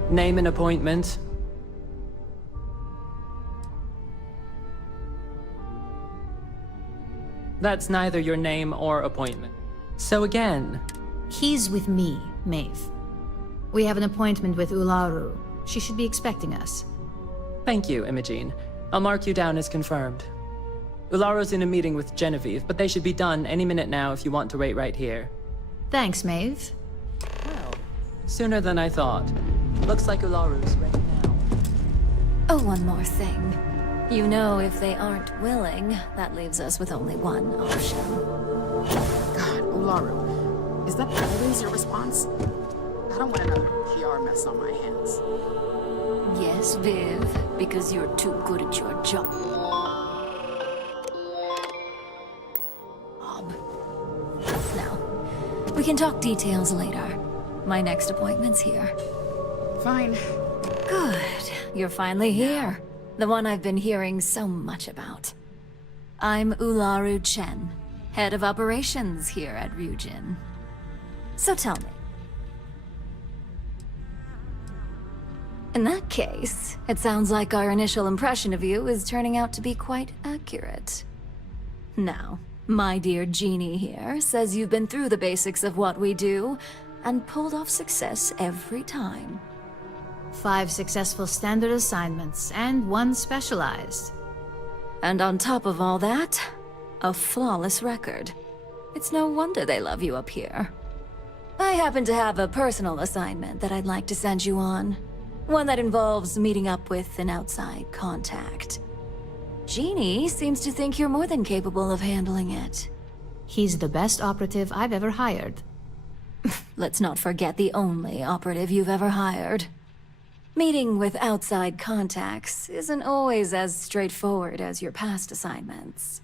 joke. Name and appointment. That's neither your name or appointment. So again... He's with me, Maeve. We have an appointment with Ularu. She should be expecting us. Thank you, Imogene. I'll mark you down as confirmed. Ularu's in a meeting with Genevieve, but they should be done any minute now if you want to wait right here. Thanks, Maeve. Well, sooner than I thought. Looks like Ularu's ready now. Oh, one more thing. You know, if they aren't willing, that leaves us with only one option. God, Ularu, is that always your response? I don't want another PR mess on my hands. Yes, Viv, because you're too good at your job. Now, we can talk details later. My next appointment's here. Fine. Good. You're finally here. The one I've been hearing so much about. I'm Ularu Chen, head of operations here at Ryujin. So tell me. In that case, it sounds like our initial impression of you is turning out to be quite accurate. Now, my dear Jeannie here says you've been through the basics of what we do and pulled off success every time. 5 successful standard assignments, and 1 specialized. And on top of all that, a flawless record. It's no wonder they love you up here. I happen to have a personal assignment that I'd like to send you on. One that involves meeting up with an outside contact. Jeannie seems to think you're more than capable of handling it. He's the best operative I've ever hired. Let's not forget the only operative you've ever hired. Meeting with outside contacts isn't always as straightforward as your past assignments.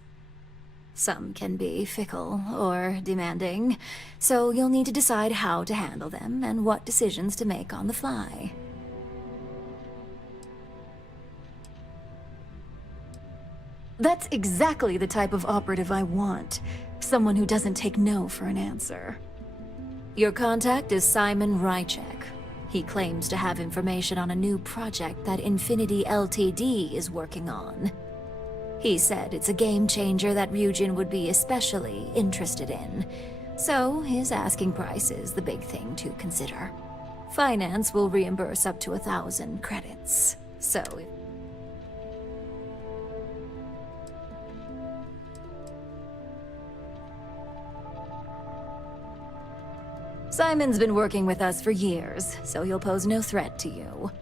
Some can be fickle or demanding, so you'll need to decide how to handle them and what decisions to make on the fly. That's exactly the type of operative I want. Someone who doesn't take no for an answer. Your contact is Simon Rychek. He claims to have information on a new project that Infinity Ltd is working on. He said it's a game changer that Ryujin would be especially interested in. So his asking price is the big thing to consider. Finance will reimburse up to 1,000 credits. So if Simon's been working with us for years, so he'll pose no threat to you.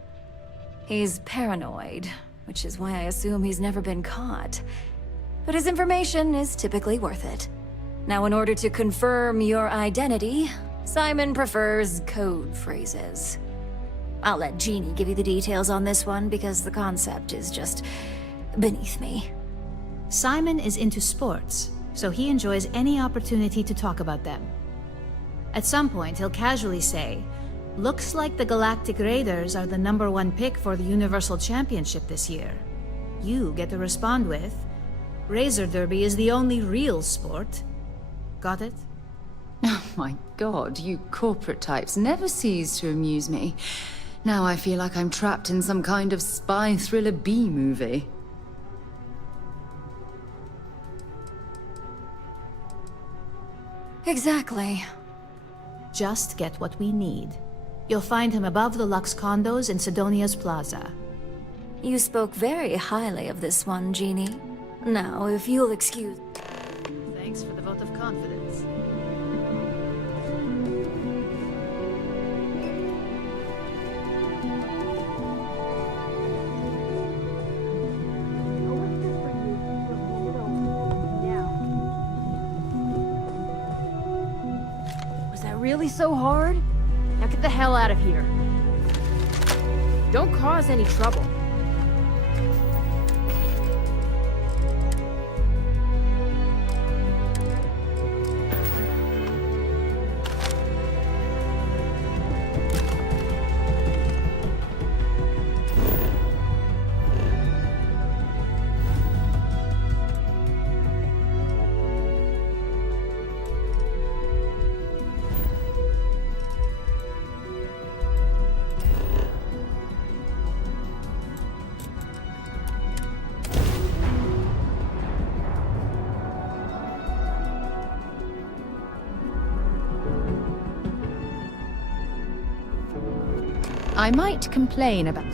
He's paranoid, which is why I assume he's never been caught. But his information is typically worth it. Now, in order to confirm your identity, Simon prefers code phrases. I'll let Jeannie give you the details on this one because the concept is just beneath me. Simon is into sports, so he enjoys any opportunity to talk about them. At some point, he'll casually say, "Looks like the Galactic Raiders are the #1 pick for the Universal Championship this year." You get to respond with, "Razor Derby is the only real sport." Got it? Oh my god, you corporate types never cease to amuse me. Now I feel like I'm trapped in some kind of spy thriller B-movie. Exactly. Just get what we need. You'll find him above the Lux condos in Sidonia's Plaza. You spoke very highly of this one, Jeannie. Now, if you'll excuse... Thanks for the vote of confidence. Was that really so hard? Now get the hell out of here. Don't cause any trouble. I might complain about...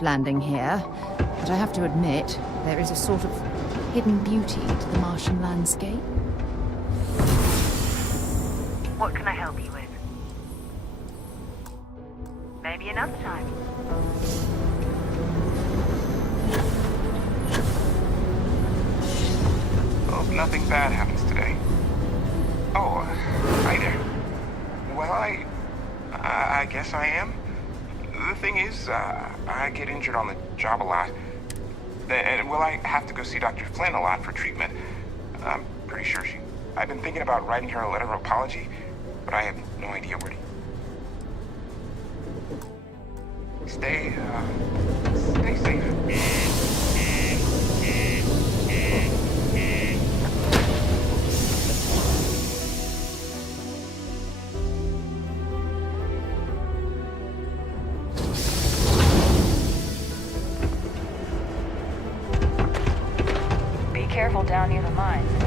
landing here, but I have to admit, there is a sort of hidden beauty to the Martian landscape. What can I help you with? Maybe another time. Hope nothing bad happens today. Oh, hi there. Well, I guess I am. The thing is, I get injured on the job a lot. And, well, I have to go see Dr. Flynn a lot for treatment. I'm pretty sure I've been thinking about writing her a letter of apology, but I have no idea where to... Stay safe. near the mines